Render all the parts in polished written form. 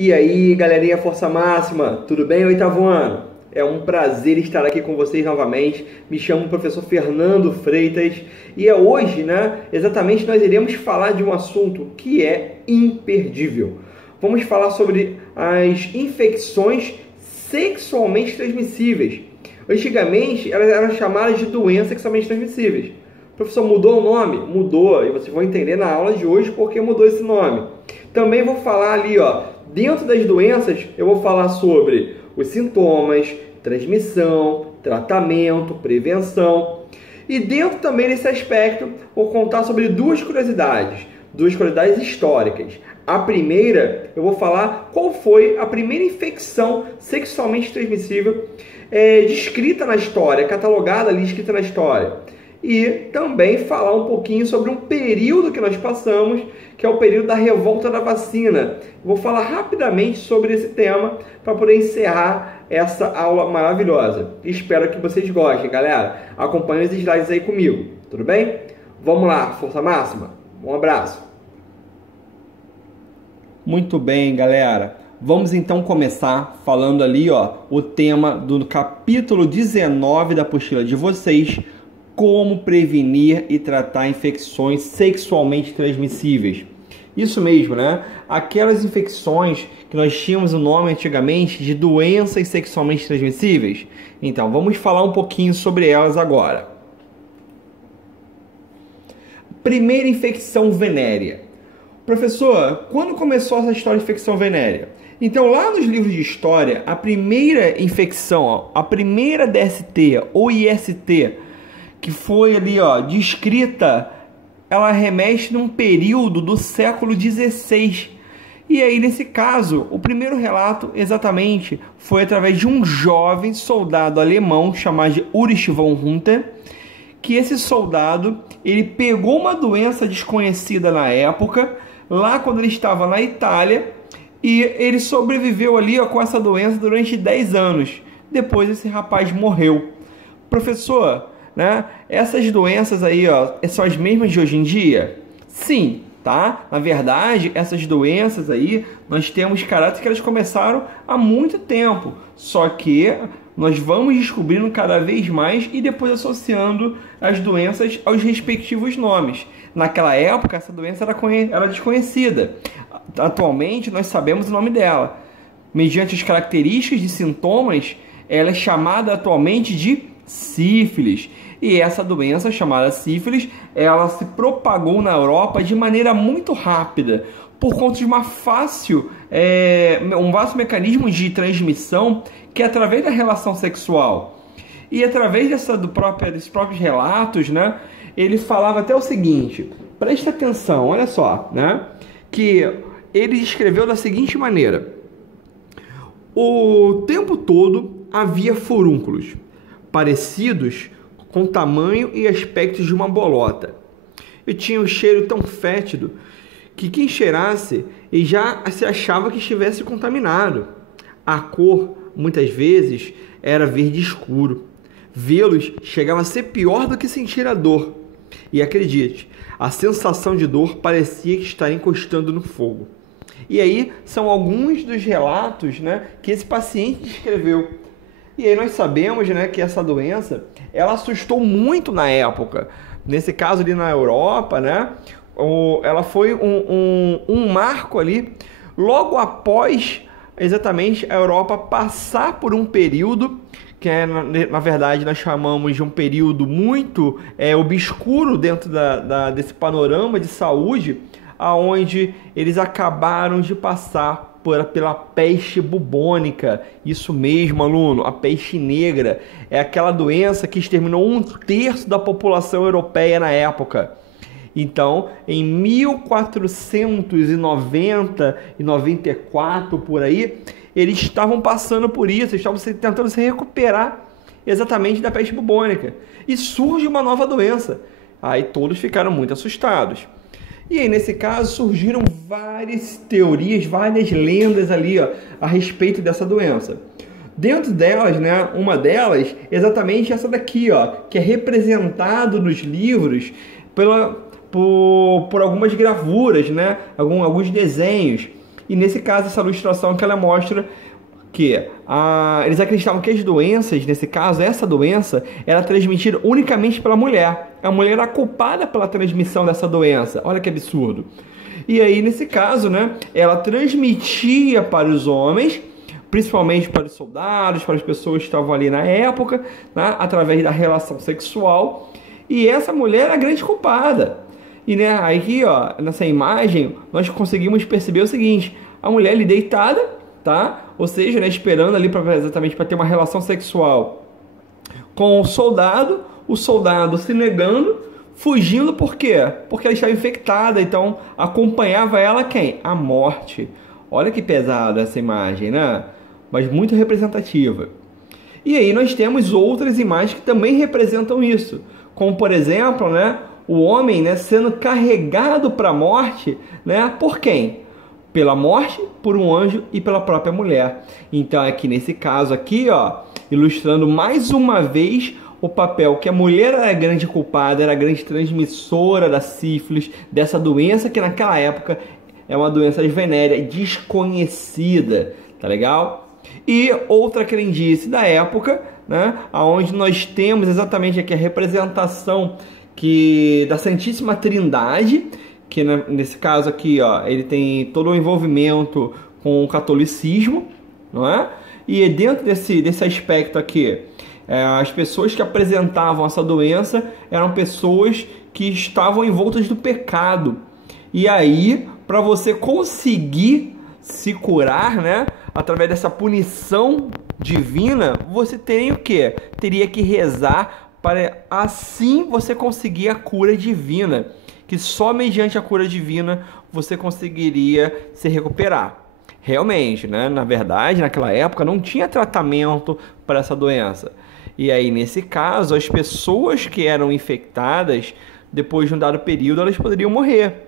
E aí, galerinha Força Máxima, tudo bem, oitavo ano? É um prazer estar aqui com vocês novamente. Me chamo professor Fernando Freitas e hoje, exatamente nós iremos falar de um assunto que é imperdível. Vamos falar sobre as infecções sexualmente transmissíveis. Antigamente, elas eram chamadas de doenças sexualmente transmissíveis. Professor, mudou o nome? Mudou, e vocês vão entender na aula de hoje porque mudou esse nome. Também vou falar ali, dentro das doenças, eu vou falar sobre os sintomas, transmissão, tratamento, prevenção. E dentro também desse aspecto, vou contar sobre duas curiosidades históricas. A primeira, eu vou falar qual foi a primeira infecção sexualmente transmissível descrita na história, catalogada ali, escrita na história. E também falar um pouquinho sobre um período que nós passamos, que é o período da revolta da vacina. Vou falar rapidamente sobre esse tema para poder encerrar essa aula maravilhosa. Espero que vocês gostem, galera. Acompanhe os slides aí comigo, tudo bem? Vamos lá, força máxima. Um abraço. Muito bem, galera. Vamos então começar falando ali, o tema do capítulo 19 da apostila de vocês, como prevenir e tratar infecções sexualmente transmissíveis. Isso mesmo, Aquelas infecções que nós tínhamos o nome antigamente de doenças sexualmente transmissíveis. Então, vamos falar um pouquinho sobre elas agora. Primeira infecção venérea. Professor, quando começou essa história de infecção venérea? Então, lá nos livros de história, a primeira infecção, a primeira DST ou IST, que foi ali, descrita, ela remete num período do século XVI. E aí, nesse caso, o primeiro relato, exatamente, foi através de um jovem soldado alemão, chamado de Ulrich von Hunter, que esse soldado, ele pegou uma doença desconhecida na época, lá quando ele estava na Itália, e ele sobreviveu ali com essa doença durante 10 anos. Depois esse rapaz morreu. Professor, essas doenças aí, são as mesmas de hoje em dia? Sim, tá? Na verdade, essas doenças aí, nós temos caráter que elas começaram há muito tempo. Só que nós vamos descobrindo cada vez mais e depois associando as doenças aos respectivos nomes. Naquela época, essa doença era desconhecida. Atualmente, nós sabemos o nome dela. Mediante as características de sintomas, ela é chamada atualmente de sífilis. E essa doença, chamada sífilis, ela se propagou na Europa de maneira muito rápida, por conta de um fácil mecanismo de transmissão, que é através da relação sexual. E através desses próprios relatos, ele falava até o seguinte, presta atenção, olha só, que ele descreveu da seguinte maneira: o tempo todo havia furúnculos, parecidos com o tamanho e aspectos de uma bolota, e tinha um cheiro tão fétido que quem cheirasse e já se achava que estivesse contaminado. A cor, muitas vezes, era verde escuro. Vê-los chegava a ser pior do que sentir a dor. E acredite, a sensação de dor parecia que estar encostando no fogo. E aí são alguns dos relatos que esse paciente descreveu. E aí nós sabemos que essa doença, ela assustou muito na época. Nesse caso ali na Europa, ela foi um marco ali, logo após exatamente a Europa passar por um período que na verdade nós chamamos de um período muito obscuro dentro desse panorama de saúde, aonde eles acabaram de passar pela peste bubônica. Isso mesmo, aluno, a peste negra é aquela doença que exterminou 1/3 da população europeia na época. Então, em 1490 e 94, por aí, eles estavam passando por isso, eles estavam tentando se recuperar exatamente da peste bubônica. E surge uma nova doença. Aí todos ficaram muito assustados. E aí, nesse caso, surgiram várias teorias, várias lendas ali, a respeito dessa doença. Dentro delas, uma delas, exatamente essa daqui, que é representado nos livros por algumas gravuras, alguns desenhos. E nesse caso, essa ilustração que ela mostra que eles acreditavam que as doenças, nesse caso, essa doença, era transmitida unicamente pela mulher. A mulher era culpada pela transmissão dessa doença. Olha que absurdo. E aí, nesse caso, né, ela transmitia para os homens, principalmente para os soldados, para as pessoas que estavam ali na época, né, através da relação sexual. E essa mulher era a grande culpada. E né, aqui, ó, nessa imagem, nós conseguimos perceber o seguinte: a mulher ali deitada, tá? Ou seja, né, esperando ali exatamente para ter uma relação sexual com o soldado se negando, fugindo. Por quê? Porque ela estava infectada, então acompanhava ela quem? A morte. Olha que pesada essa imagem, né? Mas muito representativa. E aí nós temos outras imagens que também representam isso, como por exemplo, né, o homem, né, sendo carregado para a morte, né, por quem? Pela morte, por um anjo e pela própria mulher. Então aqui nesse caso aqui, ó, ilustrando mais uma vez o papel que a mulher era a grande culpada, era a grande transmissora da sífilis, dessa doença que naquela época é uma doença venérea desconhecida, tá legal? E outra crendice da época, né, onde nós temos exatamente aqui a representação da Santíssima Trindade, que nesse caso aqui, ó, ele tem todo o envolvimento com o catolicismo, não é? E dentro desse aspecto aqui, as pessoas que apresentavam essa doença eram pessoas que estavam envoltas do pecado. E aí, para você conseguir se curar, né, através dessa punição divina, você teria o quê? Teria que rezar para assim você conseguir a cura divina, que só mediante a cura divina você conseguiria se recuperar. Realmente, né? Na verdade, naquela época não tinha tratamento para essa doença. E aí, nesse caso, as pessoas que eram infectadas, depois de um dado período, elas poderiam morrer.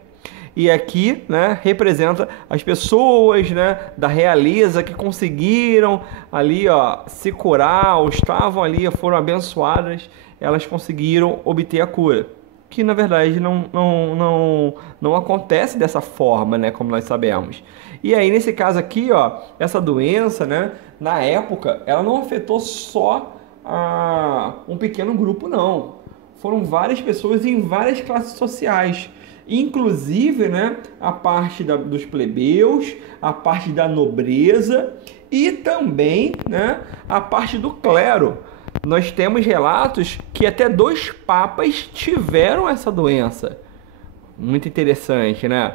E aqui, né, representa as pessoas, né, da realeza que conseguiram ali, ó, se curar, ou estavam ali, foram abençoadas, elas conseguiram obter a cura. Que na verdade não acontece dessa forma, né, como nós sabemos. E aí nesse caso aqui, ó, essa doença, né, na época, ela não afetou só um pequeno grupo, não. Foram várias pessoas em várias classes sociais, inclusive, né, a parte dos plebeus, a parte da nobreza e também, né, a parte do clero. Nós temos relatos que até 2 papas tiveram essa doença. Muito interessante, né?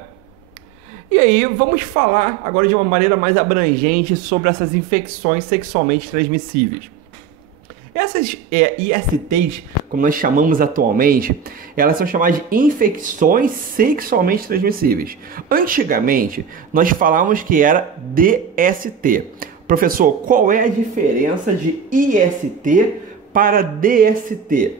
E aí, vamos falar agora de uma maneira mais abrangente sobre essas infecções sexualmente transmissíveis. Essas ISTs, como nós chamamos atualmente, elas são chamadas de infecções sexualmente transmissíveis. Antigamente, nós falávamos que era DST. Professor, qual é a diferença de IST para DST?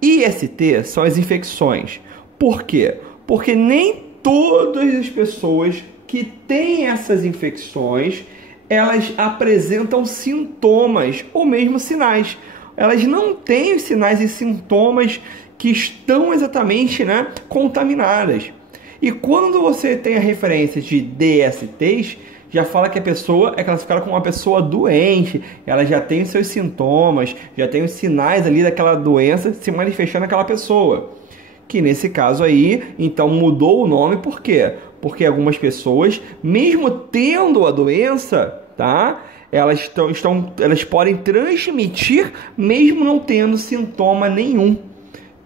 IST são as infecções. Por quê? Porque nem todas as pessoas que têm essas infecções, elas apresentam sintomas ou mesmo sinais. Elas não têm os sinais e sintomas que estão exatamente, né, contaminadas. E quando você tem a referência de DSTs, já fala que a pessoa é classificada como uma pessoa doente, ela já tem os seus sintomas, já tem os sinais ali daquela doença se manifestando naquela pessoa. Que nesse caso aí, então mudou o nome, por quê? Porque algumas pessoas, mesmo tendo a doença, tá? Elas podem transmitir mesmo não tendo sintoma nenhum.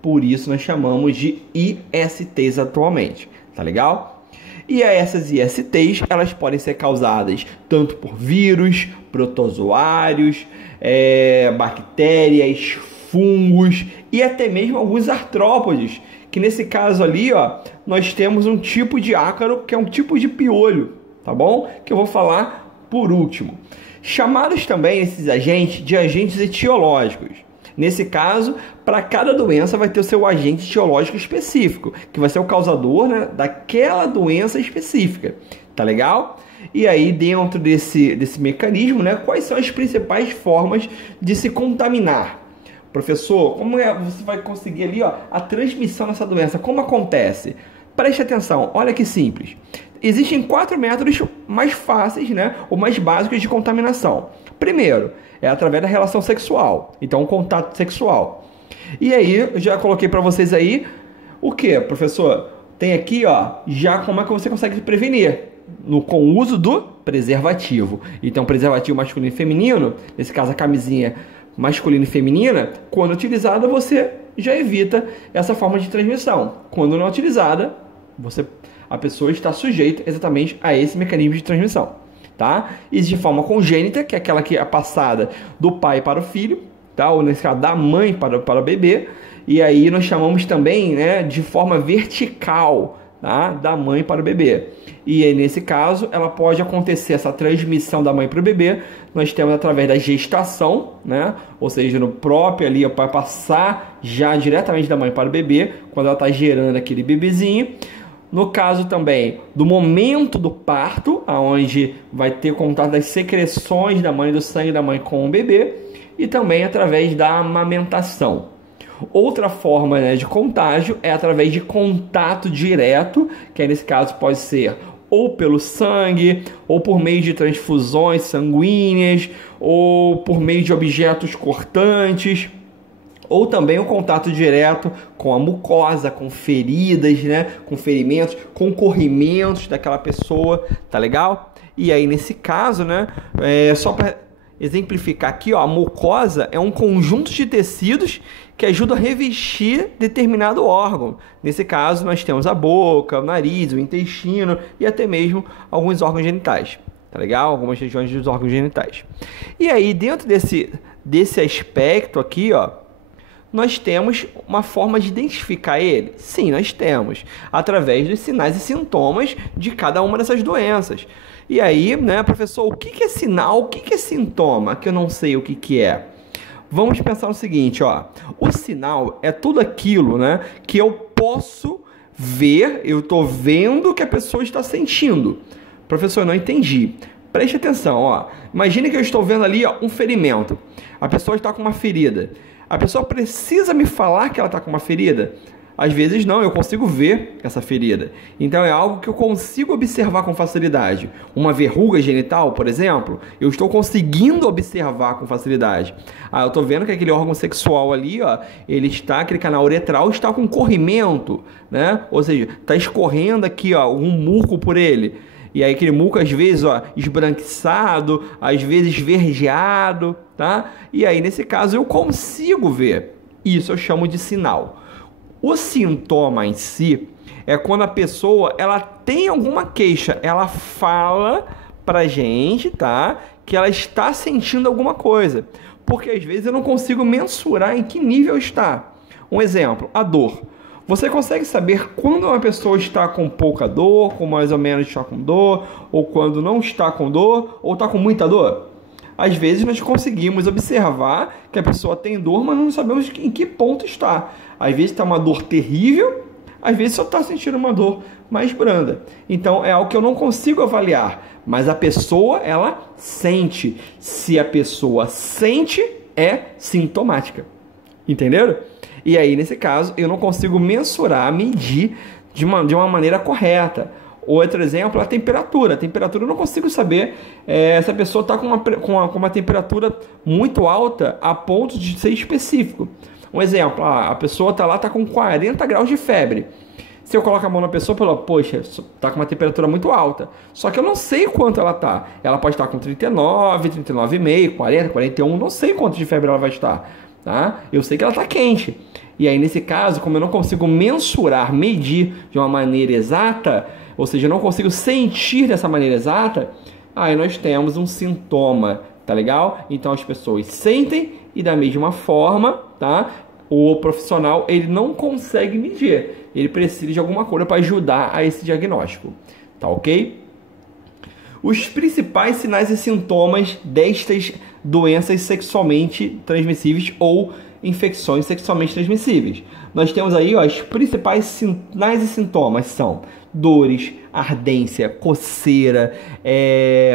Por isso nós chamamos de ISTs atualmente, tá legal? E essas ISTs, elas podem ser causadas tanto por vírus, protozoários, bactérias, fungos e até mesmo alguns artrópodes, que nesse caso ali, ó, nós temos um tipo de ácaro que é um tipo de piolho, tá bom? Que eu vou falar por último. Chamados também esses agentes de agentes etiológicos. Nesse caso, para cada doença vai ter o seu agente etiológico específico, que vai ser o causador, né, daquela doença específica, tá legal? E aí, dentro desse mecanismo, né, quais são as principais formas de se contaminar? Professor, como você vai conseguir ali, ó, a transmissão dessa doença? Como acontece? Preste atenção, olha que simples. existem 4 métodos mais fáceis, né, ou mais básicos de contaminação. Primeiro, é através da relação sexual, então o contato sexual. E aí, eu já coloquei para vocês aí, o que, professor? Tem aqui, ó, já como é que você consegue prevenir, com o uso do preservativo. Então, preservativo masculino e feminino, nesse caso a camisinha masculina e feminina, quando utilizada, você já evita essa forma de transmissão. Quando não utilizada, a pessoa está sujeita exatamente a esse mecanismo de transmissão, tá? Existe forma congênita, que é aquela que é passada do pai para o filho, tá? Ou nesse caso, da mãe para o bebê. E aí nós chamamos também, né, de forma vertical, tá? Da mãe para o bebê. E aí, nesse caso, ela pode acontecer essa transmissão da mãe para o bebê. Nós temos através da gestação, né? Ou seja, no próprio ali, para passar já diretamente da mãe para o bebê, quando ela está gerando aquele bebezinho. No caso também do momento do parto, onde vai ter contato das secreções da mãe, do sangue da mãe com o bebê. E também através da amamentação. Outra forma, né, de contágio é através de contato direto, que aí nesse caso pode ser ou pelo sangue, ou por meio de transfusões sanguíneas, ou por meio de objetos cortantes, ou também o contato direto com a mucosa, com feridas, né, com ferimentos, com corrimentos daquela pessoa, tá legal? E aí nesse caso, né, só para exemplificar aqui, ó, a mucosa é um conjunto de tecidos que ajuda a revestir determinado órgão. Nesse caso, nós temos a boca, o nariz, o intestino e até mesmo alguns órgãos genitais. Tá legal? Algumas regiões dos órgãos genitais. E aí, dentro desse aspecto aqui, ó, nós temos uma forma de identificar ele? Sim, nós temos. Através dos sinais e sintomas de cada uma dessas doenças. E aí, né, professor, o que é sinal, o que é sintoma? Que eu não sei o que é. Vamos pensar no seguinte, ó. O sinal é tudo aquilo, né, que eu posso ver, eu estou vendo que a pessoa está sentindo. Professor, eu não entendi. Preste atenção, ó. Imagine que eu estou vendo ali, ó, um ferimento. A pessoa está com uma ferida. A pessoa precisa me falar que ela está com uma ferida? Às vezes não, eu consigo ver essa ferida. Então é algo que eu consigo observar com facilidade. Uma verruga genital, por exemplo, eu estou conseguindo observar com facilidade. Eu estou vendo que aquele órgão sexual ali, ó, aquele canal uretral está com corrimento, né? Ou seja, está escorrendo aqui, ó, um muco por ele. E aí aquele muco às vezes, ó, esbranquiçado, às vezes esverdeado, tá? E aí nesse caso eu consigo ver. Isso eu chamo de sinal. O sintoma em si é quando a pessoa ela tem alguma queixa, ela fala pra gente, tá, que ela está sentindo alguma coisa, porque às vezes eu não consigo mensurar em que nível está. Um exemplo, a dor. Você consegue saber quando uma pessoa está com pouca dor, com mais ou menos está com dor, ou quando não está com dor, ou está com muita dor? Às vezes nós conseguimos observar que a pessoa tem dor, mas não sabemos em que ponto está. Às vezes está uma dor terrível, às vezes só está sentindo uma dor mais branda. Então é algo que eu não consigo avaliar, mas a pessoa, ela sente. Se a pessoa sente, é sintomática. Entenderam? E aí, nesse caso, eu não consigo mensurar, medir de uma maneira correta. Outro exemplo, a temperatura. A temperatura eu não consigo saber se a pessoa está com uma temperatura muito alta a ponto de ser específico. Um exemplo, a pessoa está lá, está com 40 graus de febre. Se eu coloco a mão na pessoa, eu falo, poxa, está com uma temperatura muito alta. Só que eu não sei quanto ela está. Ela pode estar com 39, 39,5, 40, 41, não sei quanto de febre ela vai estar. Tá? Eu sei que ela está quente. E aí, nesse caso, como eu não consigo mensurar, medir de uma maneira exata, ou seja, eu não consigo sentir dessa maneira exata, aí nós temos um sintoma, tá legal? Então as pessoas sentem e da mesma forma, tá? O profissional, ele não consegue medir, ele precisa de alguma coisa para ajudar a esse diagnóstico, tá ok? Os principais sinais e sintomas destas doenças sexualmente transmissíveis ou infecções sexualmente transmissíveis. Nós temos aí, ó, os principais sinais e sintomas são dores, ardência, coceira,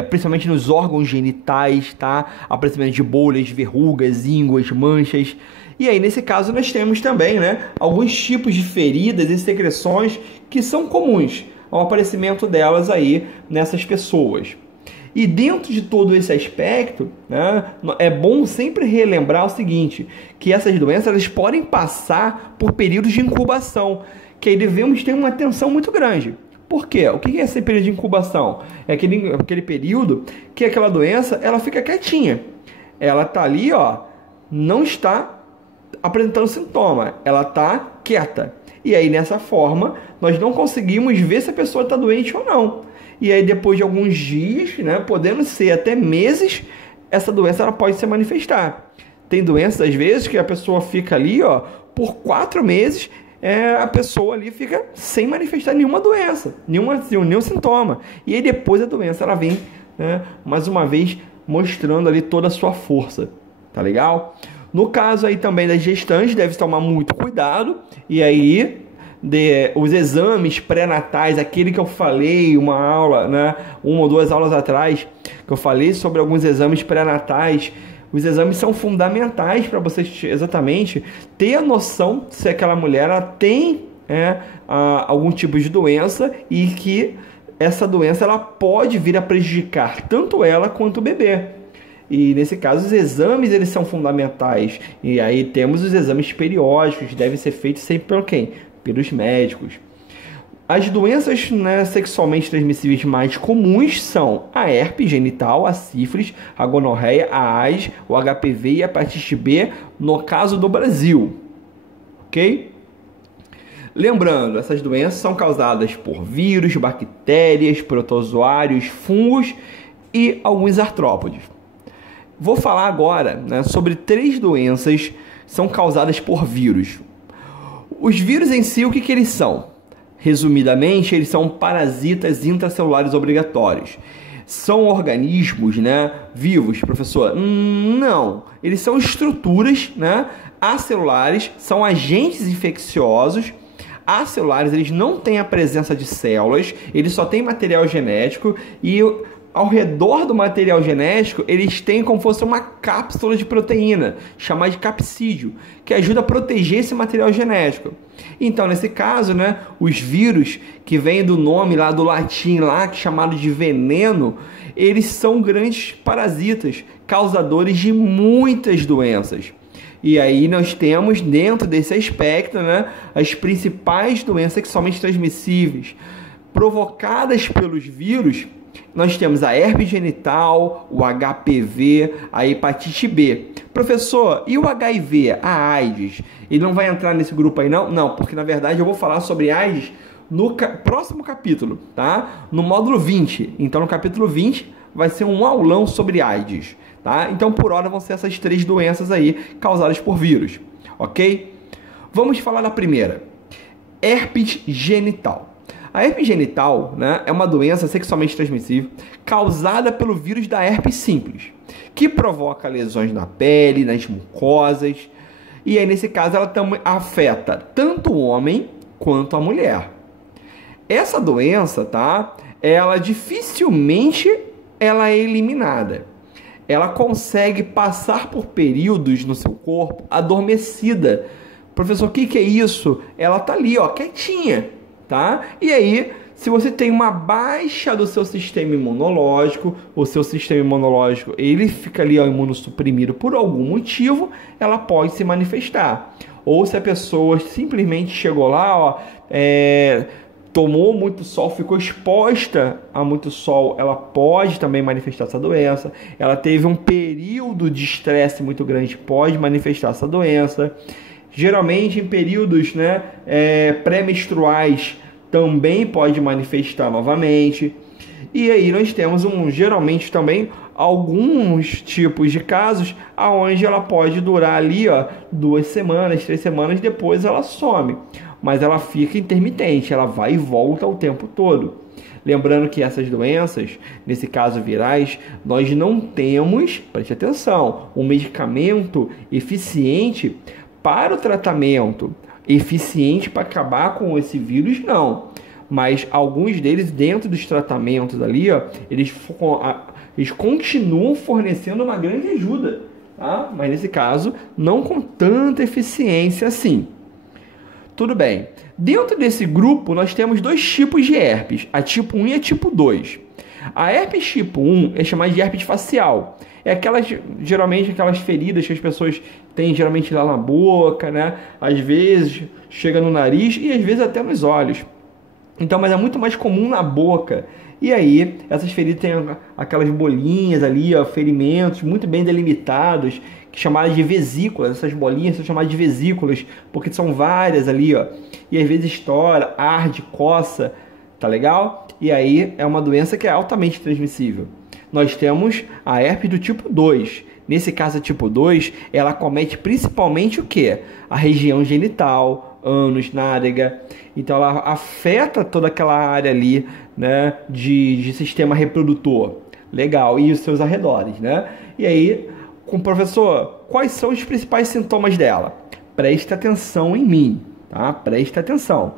principalmente nos órgãos genitais, tá? Aparecimento de bolhas, verrugas, ínguas, manchas. E aí, nesse caso, nós temos também, né, alguns tipos de feridas e secreções que são comuns. ao aparecimento delas aí nessas pessoas. E dentro de todo esse aspecto, né, é bom sempre relembrar o seguinte, que essas doenças elas podem passar por períodos de incubação, que aí devemos ter uma atenção muito grande. Por quê? O que é esse período de incubação? É aquele período que aquela doença ela fica quietinha. Ela está ali, ó, não está apresentando sintoma, ela está quieta. E aí, nessa forma, nós não conseguimos ver se a pessoa está doente ou não. E aí, depois de alguns dias, né, podendo ser até meses, essa doença ela pode se manifestar. Tem doenças, às vezes, que a pessoa fica ali, ó, por 4 meses, a pessoa ali fica sem manifestar nenhuma doença, nenhum sintoma. E aí, depois a doença ela vem, né, mais uma vez, mostrando ali toda a sua força. Tá legal? No caso aí também das gestantes, deve tomar muito cuidado. E aí, os exames pré-natais, aquele que eu falei, uma aula, né, 1 ou 2 aulas atrás, que eu falei sobre alguns exames pré-natais. Os exames são fundamentais para você exatamente ter a noção se aquela mulher ela tem algum tipo de doença e que essa doença ela pode vir a prejudicar tanto ela quanto o bebê. E nesse caso os exames eles são fundamentais. E aí temos os exames periódicos que devem ser feitos sempre por quem? Pelos médicos. As doenças, né, sexualmente transmissíveis mais comuns são a herpes genital, a sífilis, a gonorreia, a AIDS, o HPV e a hepatite B, no caso do Brasil. Ok? Lembrando, essas doenças são causadas por vírus, bactérias, protozoários, fungos e alguns artrópodes. Vou falar agora, né, sobre 3 doenças que são causadas por vírus. Os vírus em si, o que eles são? Resumidamente, eles são parasitas intracelulares obrigatórios. São organismos, né, vivos, professor? Não. Eles são estruturas, né, acelulares, são agentes infecciosos. Acelulares, eles não têm a presença de células, eles só têm material genético e ao redor do material genético, eles têm como se fosse uma cápsula de proteína, chamada de capsídeo, que ajuda a proteger esse material genético. Então, nesse caso, né, os vírus, que vêm do nome lá do latim, lá, chamado de veneno, eles são grandes parasitas, causadores de muitas doenças. E aí nós temos, dentro desse aspecto, né, as principais doenças sexualmente transmissíveis provocadas pelos vírus. Nós temos a herpes genital, o HPV, a hepatite B. Professor, e o HIV, a AIDS? Ele não vai entrar nesse grupo aí não? Não, porque na verdade eu vou falar sobre AIDS no próximo capítulo, tá? No módulo 20. Então no capítulo 20 vai ser um aulão sobre AIDS, tá? Então por hora vão ser essas 3 doenças aí causadas por vírus, ok? Vamos falar da primeira, herpes genital. A herpes genital, né, é uma doença sexualmente transmissível causada pelo vírus da herpes simples, que provoca lesões na pele, nas mucosas, e aí nesse caso ela também afeta tanto o homem quanto a mulher. Essa doença, tá, ela dificilmente ela é eliminada. Ela consegue passar por períodos no seu corpo adormecida. Professor, o que é isso? Ela tá ali, ó, quietinha. Tá? E aí, se você tem uma baixa do seu sistema imunológico, o seu sistema imunológico ele fica ali, ó, imunossuprimido por algum motivo, ela pode se manifestar. Ou se a pessoa simplesmente chegou lá, ó, tomou muito sol, ficou exposta a muito sol, ela pode também manifestar essa doença. Ela teve um período de estresse muito grande, pode manifestar essa doença. Geralmente em períodos, né, pré-menstruais também pode manifestar novamente. E aí nós temos geralmente também alguns tipos de casos onde ela pode durar ali, ó, 2 semanas, 3 semanas, depois ela some. Mas ela fica intermitente, ela vai e volta o tempo todo. Lembrando que essas doenças, nesse caso virais, nós não temos, preste atenção, um medicamento eficiente para o tratamento, eficiente para acabar com esse vírus, não. Mas alguns deles, dentro dos tratamentos ali, ó, eles continuam fornecendo uma grande ajuda, tá? Mas nesse caso, não com tanta eficiência assim. Tudo bem. Dentro desse grupo, nós temos dois tipos de herpes, a tipo 1 e a tipo 2. A herpes tipo 1 é chamada de herpes facial. É aquelas, geralmente, aquelas feridas que as pessoas têm geralmente lá na boca, né? Às vezes chega no nariz e às vezes até nos olhos. Então, mas é muito mais comum na boca. E aí, essas feridas têm aquelas bolinhas ali, ó, ferimentos muito bem delimitados, que chamadas de vesículas. Essas bolinhas são chamadas de vesículas, porque são várias ali, ó. E às vezes estoura, arde, coça, tá legal? E aí é uma doença que é altamente transmissível. Nós temos a herpes do tipo 2. Nesse caso, a tipo 2, ela acomete principalmente o quê? A região genital, ânus, nádega. Então ela afeta toda aquela área ali, né, de sistema reprodutor. Legal, e os seus arredores, né? E aí, com o professor, quais são os principais sintomas dela? Preste atenção em mim, tá? Preste atenção.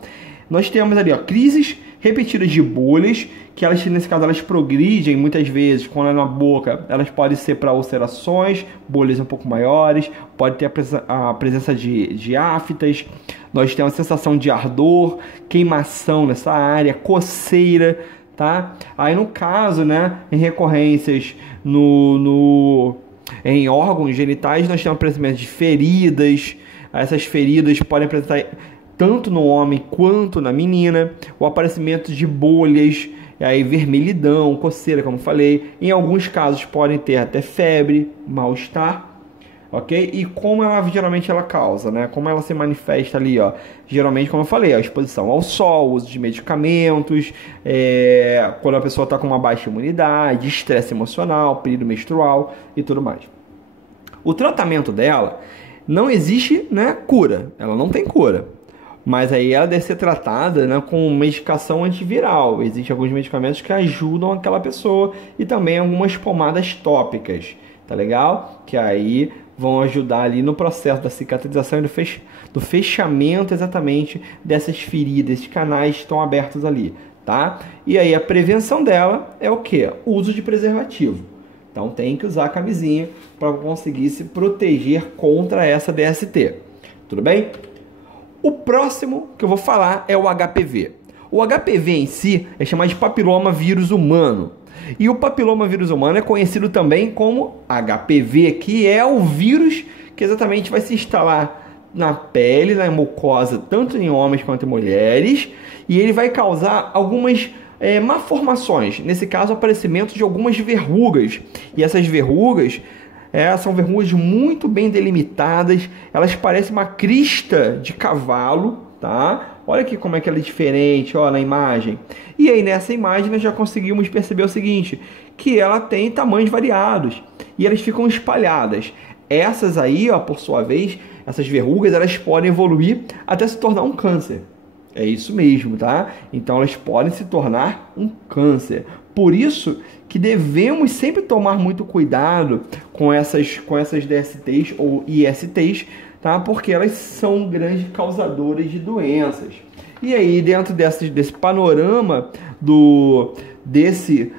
Nós temos ali, ó, crises repetidas de bolhas, que elas, nesse caso, elas progridem muitas vezes, quando é na boca, elas podem ser para ulcerações, bolhas um pouco maiores, pode ter a presença de aftas. Nós temos a sensação de ardor, queimação nessa área, coceira, tá? Aí no caso, né, em recorrências em órgãos genitais, nós temos aparecimento de feridas. Essas feridas podem apresentar tanto no homem quanto na menina, o aparecimento de bolhas, aí vermelhidão, coceira, como falei. Em alguns casos podem ter até febre, mal-estar, ok? E como ela geralmente ela causa, né? Como ela se manifesta ali, ó? Geralmente, como eu falei, a exposição ao sol, uso de medicamentos, quando a pessoa está com uma baixa imunidade, estresse emocional, período menstrual e tudo mais. O tratamento dela não existe, né, cura, ela não tem cura. Mas aí ela deve ser tratada, né, com medicação antiviral. Existem alguns medicamentos que ajudam aquela pessoa e também algumas pomadas tópicas, tá legal? Que aí vão ajudar ali no processo da cicatrização e do fechamento exatamente dessas feridas, esses canais que estão abertos ali, tá? E aí a prevenção dela é o quê? O uso de preservativo. Então tem que usar a camisinha para conseguir se proteger contra essa DST. Tudo bem? O próximo que eu vou falar é o HPV. O HPV em si é chamado de papiloma vírus humano. E o papiloma vírus humano é conhecido também como HPV, que é o vírus que exatamente vai se instalar na pele, na mucosa, tanto em homens quanto em mulheres, e ele vai causar algumas malformações. Nesse caso, o aparecimento de algumas verrugas. E essas verrugas são verrugas muito bem delimitadas, elas parecem uma crista de cavalo, tá? Olha aqui como é que ela é diferente, ó, na imagem. E aí nessa imagem nós já conseguimos perceber o seguinte, que ela tem tamanhos variados e elas ficam espalhadas. Essas aí, ó, por sua vez, essas verrugas, elas podem evoluir até se tornar um câncer. É isso mesmo, tá? Então elas podem se tornar um câncer. Por isso que devemos sempre tomar muito cuidado com essas DSTs ou ISTs, tá? Porque elas são grandes causadoras de doenças. E aí, dentro desse panorama desse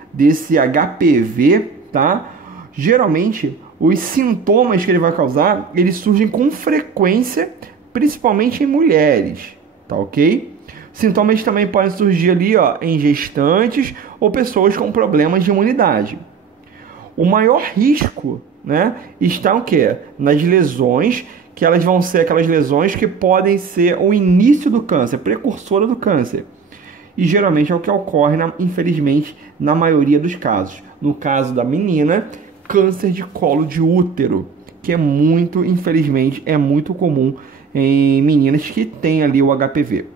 HPV, tá? Geralmente, os sintomas que ele vai causar, eles surgem com frequência, principalmente em mulheres, tá ok? Sintomas também podem surgir ali, ó, em gestantes ou pessoas com problemas de imunidade. O maior risco, né, está o quê? Nas lesões, que elas vão ser aquelas lesões que podem ser o início do câncer, precursora do câncer. E geralmente é o que ocorre, infelizmente, na maioria dos casos. No caso da menina, câncer de colo de útero, que infelizmente, é muito comum em meninas que têm ali o HPV.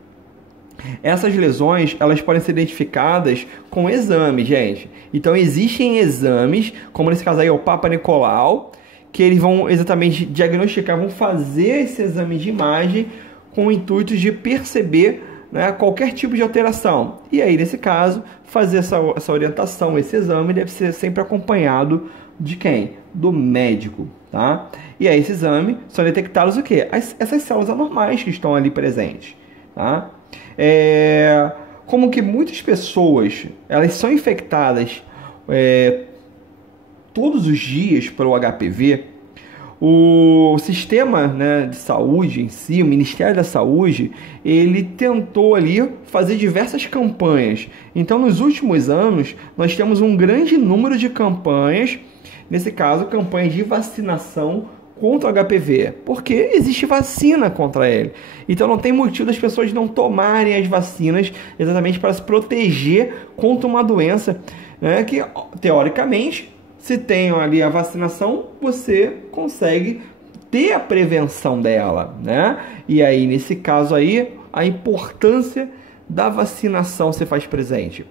Essas lesões, elas podem ser identificadas com exame, gente. Então, existem exames, como nesse caso aí, o Papa Nicolau, que eles vão exatamente diagnosticar, vão fazer esse exame de imagem com o intuito de perceber, né, qualquer tipo de alteração. E aí, nesse caso, fazer essa orientação, esse exame deve ser sempre acompanhado de quem? Do médico, tá? E aí, esse exame são detectados o quê? Essas células anormais que estão ali presentes, tá? Como que muitas pessoas elas são infectadas todos os dias pelo HPV, O sistema, né, de saúde em si, o Ministério da Saúde, ele tentou ali fazer diversas campanhas. Então, nos últimos anos, nós temos um grande número de campanhas, nesse caso, campanhas de vacinação contra o HPV, porque existe vacina contra ele. Então, não tem motivo das pessoas não tomarem as vacinas exatamente para se proteger contra uma doença, né, que, teoricamente, se tem ali a vacinação, você consegue ter a prevenção dela, né? E aí, nesse caso aí, a importância da vacinação se faz presente.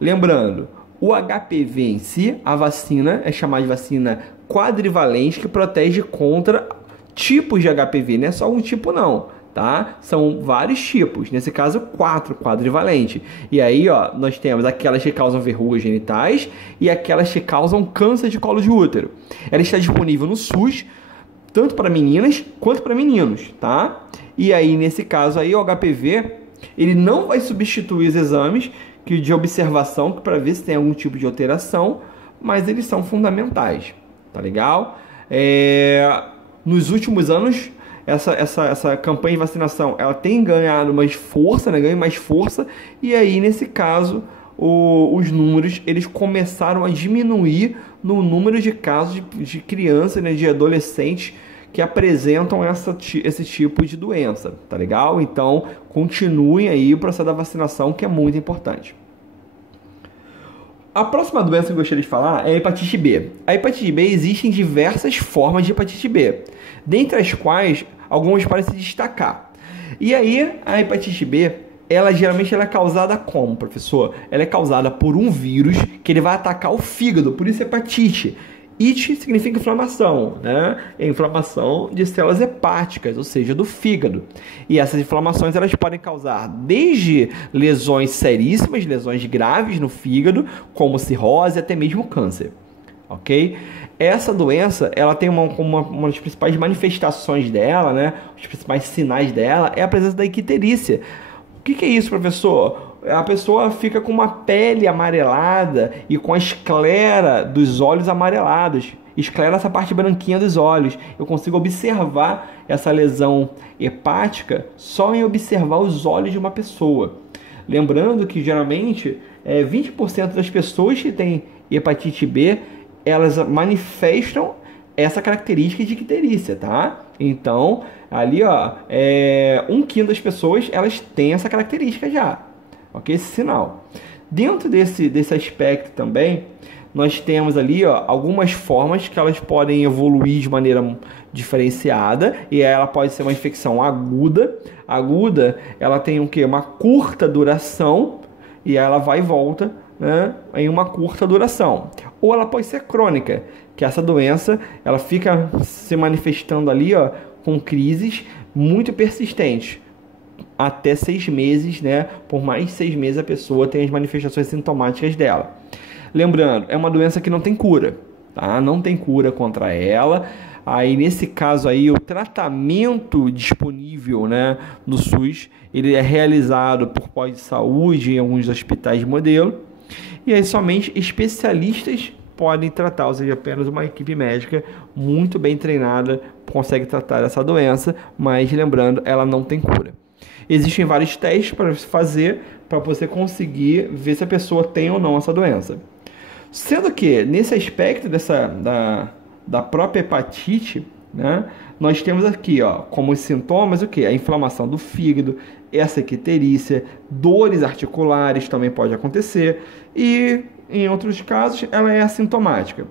Lembrando, o HPV em si, a vacina é chamada de vacina quadrivalente, que protege contra tipos de HPV, não é só um tipo não. Tá? São vários tipos, nesse caso 4, quadrivalente. E aí, ó, nós temos aquelas que causam verrugas genitais e aquelas que causam câncer de colo de útero. Ela está disponível no SUS, tanto para meninas quanto para meninos, tá? E aí, nesse caso aí, o HPV, ele não vai substituir os exames de observação para ver se tem algum tipo de alteração, mas eles são fundamentais, tá legal? Nos últimos anos, essa campanha de vacinação, ela tem ganhado mais força, né? Ganha mais força, e aí, nesse caso, os números, eles começaram a diminuir no número de casos de crianças, né? De adolescentes que apresentam esse tipo de doença, tá legal? Então, continuem aí o processo da vacinação, que é muito importante. A próxima doença que eu gostaria de falar é a hepatite B. A hepatite B, existem diversas formas de hepatite B, dentre as quais algumas podem se destacar. E aí, a hepatite B, geralmente é causada como, professor? Ela é causada por um vírus que ele vai atacar o fígado, por isso hepatite. It significa inflamação, né? É inflamação de células hepáticas, ou seja, do fígado. E essas inflamações, elas podem causar desde lesões seríssimas, lesões graves no fígado, como cirrose, até mesmo câncer, ok? Essa doença, ela tem uma das principais manifestações dela, né? Os principais sinais dela é a presença da icterícia. O que é isso, professor? A pessoa fica com uma pele amarelada e com a esclera dos olhos amarelados. Esclera essa parte branquinha dos olhos. Eu consigo observar essa lesão hepática só em observar os olhos de uma pessoa. Lembrando que, geralmente, 20% das pessoas que têm hepatite B, elas manifestam essa característica de icterícia, tá? Então, ali, ó, 1/5 das pessoas, elas têm essa característica já. Ok? Esse sinal. Dentro desse aspecto também, nós temos ali, ó, algumas formas que elas podem evoluir de maneira diferenciada, e ela pode ser uma infecção aguda. Aguda, ela tem o quê? Uma curta duração, e ela vai e volta, né, em uma curta duração. Ou ela pode ser crônica, que essa doença, ela fica se manifestando ali, ó, com crises muito persistentes. Até 6 meses, né? Por mais 6 meses a pessoa tem as manifestações sintomáticas dela. Lembrando, é uma doença que não tem cura, tá? Não tem cura contra ela. Aí, nesse caso aí, o tratamento disponível, né, no SUS, ele é realizado por pós de saúde em alguns hospitais de modelo. E aí, somente especialistas podem tratar, ou seja, apenas uma equipe médica muito bem treinada consegue tratar essa doença, mas lembrando, ela não tem cura. Existem vários testes para fazer para você conseguir ver se a pessoa tem ou não essa doença. Sendo que, nesse aspecto da própria hepatite, né, nós temos aqui, ó, como sintomas o que? A inflamação do fígado, essa icterícia, dores articulares também pode acontecer, e em outros casos ela é assintomática.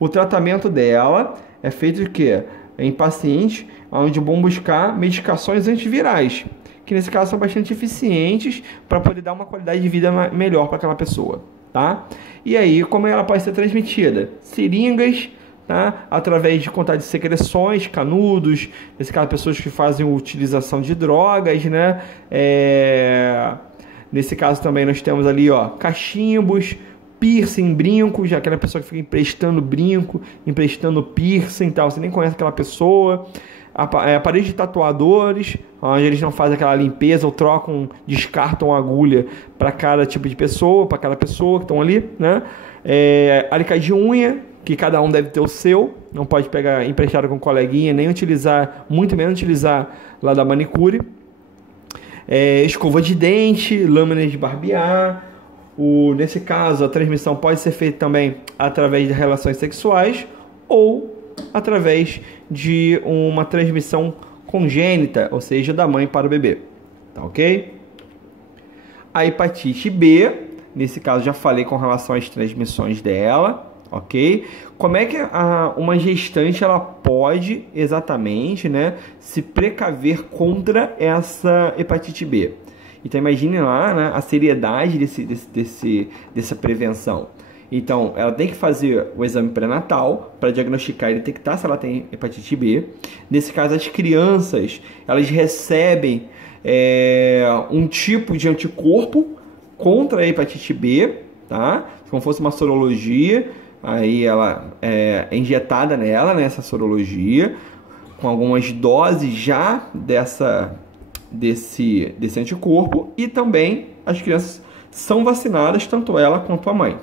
O tratamento dela é feito de quê? Em pacientes onde vão buscar medicações antivirais, que nesse caso são bastante eficientes para poder dar uma qualidade de vida melhor para aquela pessoa, tá? E aí, como ela pode ser transmitida? Seringas, tá? Através de contato de secreções, canudos, nesse caso, pessoas que fazem utilização de drogas, né? Nesse caso também nós temos ali, ó, cachimbos, piercing, brincos, aquela pessoa que fica emprestando brinco, emprestando piercing e tal, você nem conhece aquela pessoa. Aparelhos de tatuadores, onde eles não fazem aquela limpeza ou trocam, descartam a agulha para cada tipo de pessoa, para cada pessoa que estão ali, né? Alicate de unha, que cada um deve ter o seu, não pode pegar emprestado com um coleguinha, nem utilizar, muito menos utilizar lá da manicure. Escova de dente, lâminas de barbear. Nesse caso, a transmissão pode ser feita também através de relações sexuais ou através de uma transmissão congênita, ou seja, da mãe para o bebê. Tá ok? A hepatite B, nesse caso já falei com relação às transmissões dela, ok? Como é que uma gestante ela pode exatamente, né, se precaver contra essa hepatite B? Então imagine lá, né, a seriedade dessa prevenção. Então ela tem que fazer o exame pré-natal para diagnosticar e detectar se ela tem hepatite B. Nesse caso, as crianças elas recebem um tipo de anticorpo contra a hepatite B, tá? Como fosse uma sorologia, aí ela é injetada nela, nessa sorologia, com algumas doses já desse anticorpo, e também as crianças são vacinadas, tanto ela quanto a mãe.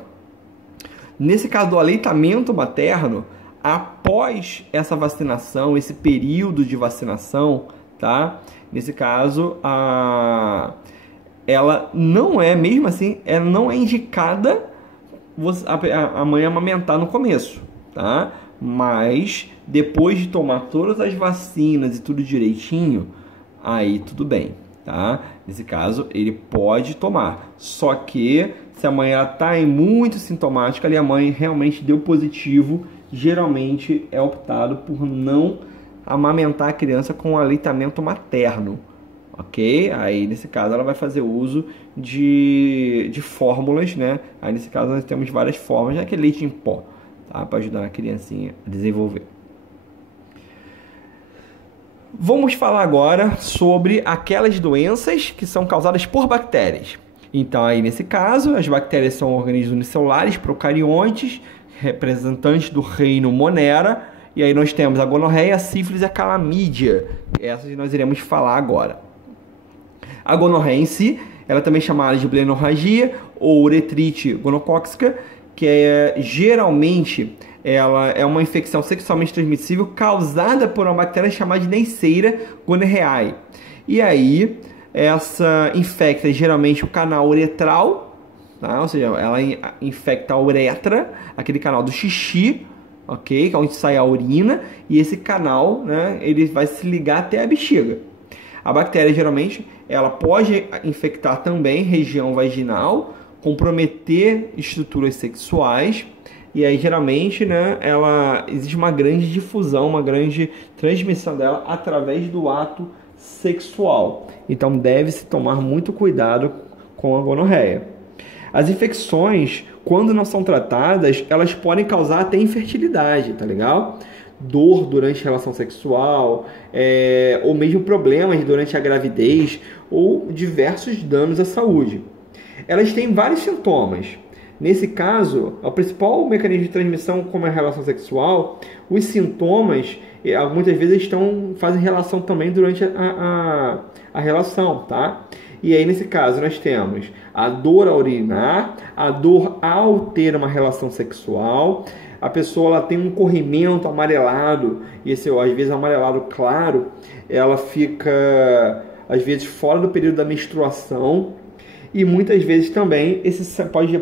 Nesse caso do aleitamento materno, após essa vacinação, esse período de vacinação, tá? Nesse caso, ela não é, mesmo assim, ela não é indicada a mãe amamentar no começo, tá? Mas depois de tomar todas as vacinas e tudo direitinho, aí tudo bem, tá? Nesse caso, ele pode tomar. Só que se a mãe está muito sintomática, ali a mãe realmente deu positivo, geralmente é optado por não amamentar a criança com aleitamento materno, ok? Aí nesse caso ela vai fazer uso de fórmulas, né? Aí nesse caso nós temos várias fórmulas, já que é leite em pó, tá? Para ajudar a criancinha a desenvolver. Vamos falar agora sobre aquelas doenças que são causadas por bactérias. Então aí nesse caso as bactérias são organismos unicelulares procariontes, representantes do reino Monera. E aí nós temos a gonorreia, a sífilis e a calamídia. Essas nós iremos falar agora. A gonorreia em si, ela também é chamada de blenorragia ou uretrite gonocócica, que geralmente ela é uma infecção sexualmente transmissível causada por uma bactéria chamada de Neisseria gonorrhoeae. E aí essa infecta geralmente o canal uretral, tá? Ou seja, ela infecta a uretra, aquele canal do xixi, ok? Que é onde sai a urina, e esse canal, né, ele vai se ligar até a bexiga. A bactéria geralmente ela pode infectar também região vaginal, comprometer estruturas sexuais, e aí geralmente, né, existe uma grande difusão, uma grande transmissão dela através do ato sexual. Então deve-se tomar muito cuidado com a gonorreia. As infecções, quando não são tratadas, elas podem causar até infertilidade, tá legal? Dor durante a relação sexual, ou mesmo problemas durante a gravidez, ou diversos danos à saúde. Elas têm vários sintomas. Nesse caso, o principal mecanismo de transmissão, como é a relação sexual, os sintomas, muitas vezes fazem relação também durante a relação, tá? E aí, nesse caso, nós temos a dor ao urinar, a dor ao ter uma relação sexual, a pessoa ela tem um corrimento amarelado, e esse, às vezes, amarelado claro, ela fica, às vezes, fora do período da menstruação, e muitas vezes também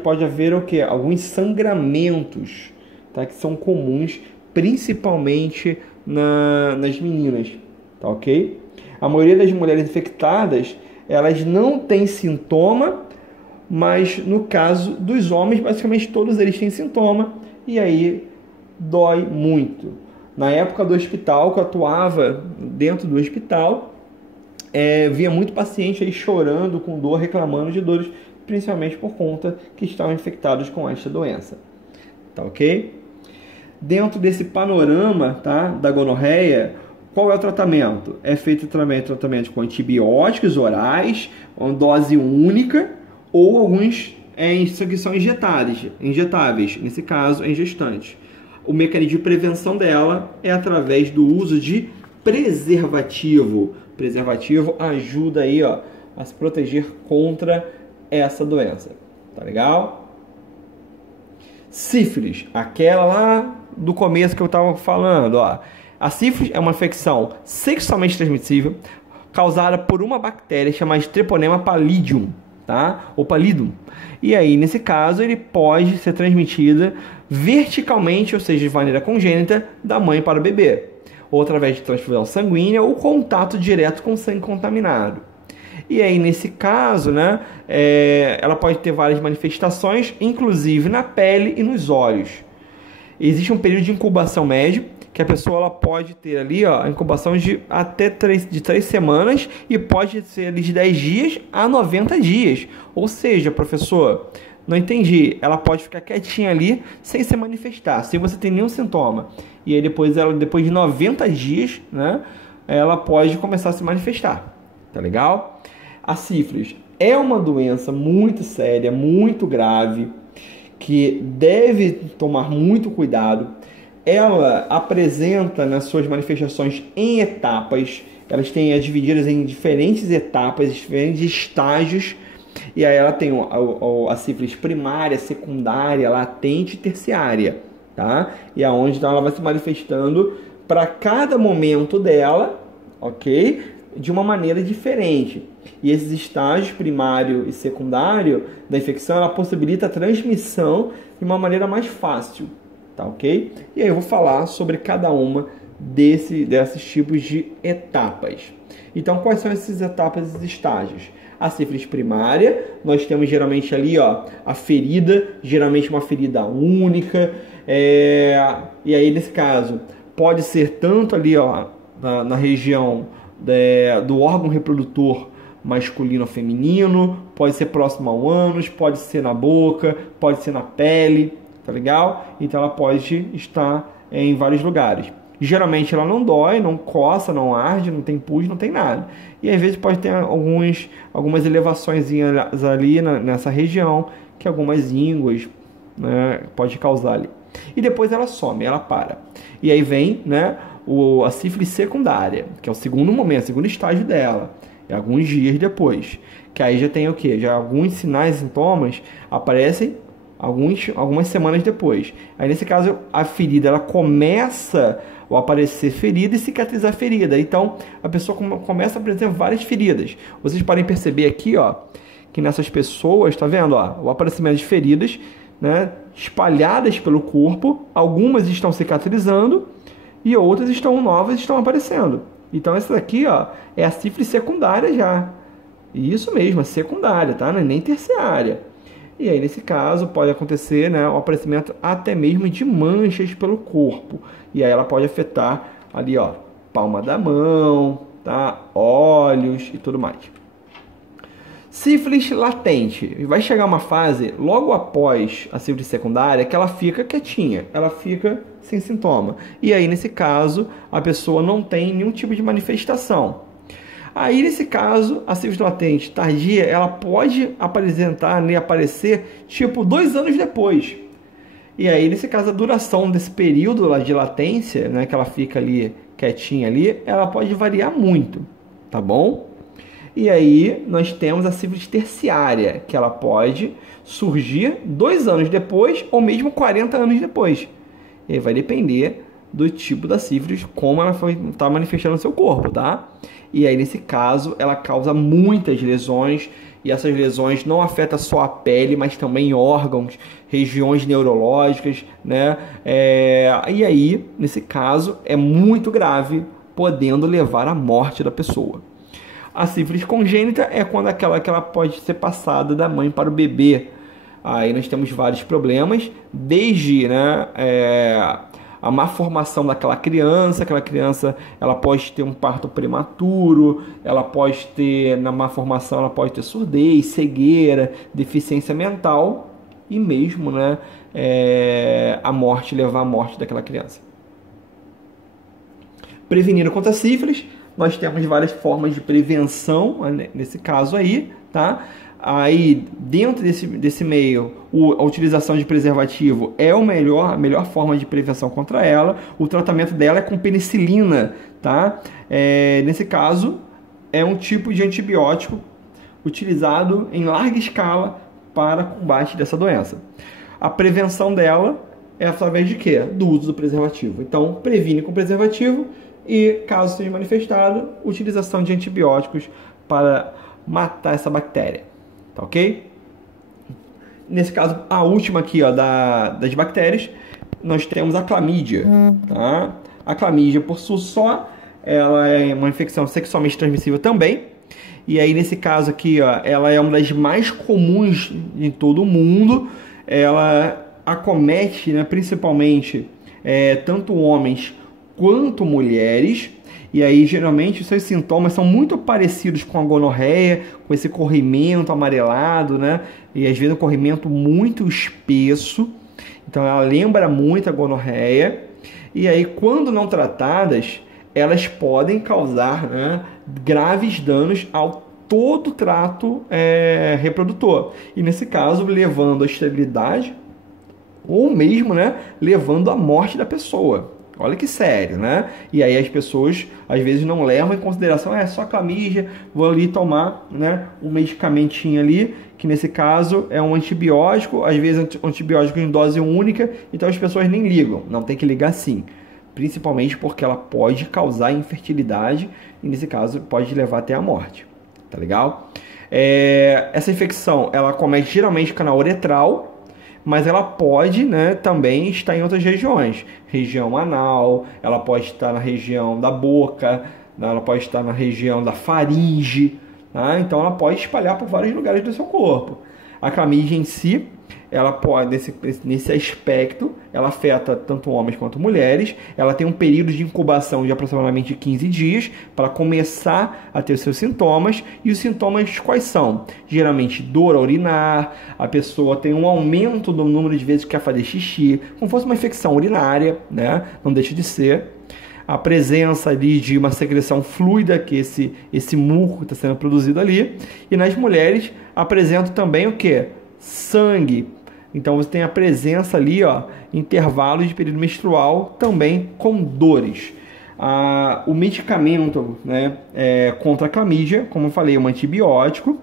pode haver o quê? Alguns sangramentos, tá? Que são comuns, principalmente nas meninas, tá ok? A maioria das mulheres infectadas, elas não têm sintoma, mas no caso dos homens, basicamente todos eles têm sintoma, e aí dói muito. Na época do hospital, que eu atuava dentro do hospital, via muito paciente aí chorando com dor, reclamando de dores, principalmente por conta que estavam infectados com esta doença. Tá ok? Dentro desse panorama, tá, da gonorreia, qual é o tratamento? É feito também tratamento com antibióticos orais, uma dose única, ou alguns que são injetáveis, nesse caso, em gestantes. O mecanismo de prevenção dela é através do uso de preservativo. Preservativo ajuda aí, ó, a se proteger contra essa doença. Tá legal? Sífilis, aquela lá do começo que eu estava falando, ó. A sífilis é uma infecção sexualmente transmissível causada por uma bactéria chamada Treponema pallidum, tá? Ou pallidum. E aí, nesse caso, ele pode ser transmitida verticalmente, ou seja, de maneira congênita, da mãe para o bebê, ou através de transfusão sanguínea ou contato direto com sangue contaminado. E aí, nesse caso, né, ela pode ter várias manifestações, inclusive na pele e nos olhos. Existe um período de incubação médio, que a pessoa ela pode ter ali, ó, a incubação de até 3 semanas e pode ser ali de 10 dias a 90 dias. Ou seja, professor, não entendi, ela pode ficar quietinha ali sem se manifestar, sem você ter nenhum sintoma. E aí depois de 90 dias, né, ela pode começar a se manifestar. Tá legal? A sífilis é uma doença muito séria, muito grave, que deve tomar muito cuidado. Ela apresenta nas suas manifestações em etapas, elas têm divididas em diferentes etapas, diferentes estágios, e aí ela tem a sífilis primária, secundária, latente e terciária, tá? E aonde então ela vai se manifestando para cada momento dela, ok? De uma maneira diferente. E esses estágios primário e secundário da infecção, ela possibilita a transmissão de uma maneira mais fácil. Tá, ok? E aí eu vou falar sobre cada uma desses tipos de etapas. Então, quais são essas etapas e esses estágios? A sífilis primária, nós temos geralmente ali, ó, a ferida, geralmente uma ferida única. E aí, nesse caso, pode ser tanto ali, ó, na região do órgão reprodutor masculino ou feminino, pode ser próximo ao ânus, pode ser na boca, pode ser na pele. Tá legal? Então ela pode estar em vários lugares. Geralmente ela não dói, não coça, não arde, não tem pus, não tem nada. E às vezes pode ter algumas elevações ali nessa região, que algumas ínguas, né, pode causar ali. E depois ela some, ela para. E aí vem, né, a sífilis secundária, que é o segundo momento, o segundo estágio dela. É alguns dias depois. Que aí já tem o quê? Já alguns sinais e sintomas aparecem algumas semanas depois. Aí nesse caso a ferida ela começa a aparecer ferida e cicatrizar ferida. Então a pessoa começa a apresentar várias feridas. Vocês podem perceber aqui, ó, que nessas pessoas, tá vendo, ó, o aparecimento de feridas, né, espalhadas pelo corpo. Algumas estão cicatrizando e outras estão novas, estão aparecendo. Então essa daqui, ó, é a sífilis secundária já. Isso mesmo, é secundária, tá? Não é nem terciária. E aí, nesse caso, pode acontecer, né, o aparecimento até mesmo de manchas pelo corpo. E aí ela pode afetar ali, ó, palma da mão, tá? Olhos e tudo mais. Sífilis latente. Vai chegar uma fase, logo após a sífilis secundária, que ela fica quietinha. Ela fica sem sintoma. E aí, nesse caso, a pessoa não tem nenhum tipo de manifestação. Aí, nesse caso, a sífilis latente tardia, ela pode aparecer tipo 2 anos depois. E aí, nesse caso, a duração desse período lá de latência, né, que ela fica ali quietinha ali, ela pode variar muito, tá bom? E aí, nós temos a sífilis terciária, que ela pode surgir 2 anos depois ou mesmo 40 anos depois. E aí vai depender do tipo da sífilis, como ela está manifestando no seu corpo, tá? E aí, nesse caso, ela causa muitas lesões, e essas lesões não afetam só a pele, mas também órgãos, regiões neurológicas, né? E aí, nesse caso, é muito grave, podendo levar à morte da pessoa. A sífilis congênita é quando aquela pode ser passada da mãe para o bebê. Aí nós temos vários problemas, desde, né, a má formação daquela criança. Aquela criança, ela pode ter um parto prematuro, ela pode ter, na má formação, ela pode ter surdez, cegueira, deficiência mental e mesmo, né, a morte, levar à morte daquela criança. Prevenindo contra a sífilis, nós temos várias formas de prevenção, nesse caso aí, tá? Aí, dentro desse meio, a utilização de preservativo é a melhor forma de prevenção contra ela. O tratamento dela é com penicilina, tá? Nesse caso, é um tipo de antibiótico utilizado em larga escala para combate dessa doença. A prevenção dela é através de quê? Do uso do preservativo. Então, previne com preservativo e, caso seja manifestado, utilização de antibióticos para matar essa bactéria. Tá ok? Nesse caso, a última aqui, ó, das bactérias, nós temos a clamídia. Tá? A clamídia, por si só, ela é uma infecção sexualmente transmissível também. E aí, nesse caso aqui, ó, ela é uma das mais comuns em todo o mundo. Ela acomete, né, principalmente tanto homens quanto mulheres. E aí, geralmente, os seus sintomas são muito parecidos com a gonorreia, com esse corrimento amarelado, né? E às vezes um corrimento muito espesso. Então, ela lembra muito a gonorreia. E aí, quando não tratadas, elas podem causar, né, graves danos ao todo o trato reprodutor. E nesse caso, levando à esterilidade ou mesmo, né, levando à morte da pessoa. Olha que sério, né? E aí as pessoas às vezes não levam em consideração, só clamídia, vou ali tomar, né, um medicamentinho ali, que nesse caso é um antibiótico, às vezes antibiótico em dose única, então as pessoas nem ligam. Não, tem que ligar sim. Principalmente porque ela pode causar infertilidade e nesse caso pode levar até a morte. Tá legal? Essa infecção, ela comete geralmente no canal uretral, mas ela pode, né, também estar em outras regiões. Região anal, ela pode estar na região da boca, né, ela pode estar na região da faringe, tá? Então ela pode espalhar por vários lugares do seu corpo. A clamídia em si, ela pode, nesse aspecto, ela afeta tanto homens quanto mulheres. Ela tem um período de incubação de aproximadamente 15 dias para começar a ter os seus sintomas. E os sintomas quais são? Geralmente dor ao urinar, a pessoa tem um aumento do número de vezes que quer fazer xixi, como fosse uma infecção urinária, né? Não deixa de ser. A presença ali de uma secreção fluida, que esse muco está sendo produzido ali. E nas mulheres apresenta também o que? Sangue. Então você tem a presença ali, ó, intervalos de período menstrual também com dores. O medicamento, né, contra a clamídia, como eu falei, é um antibiótico.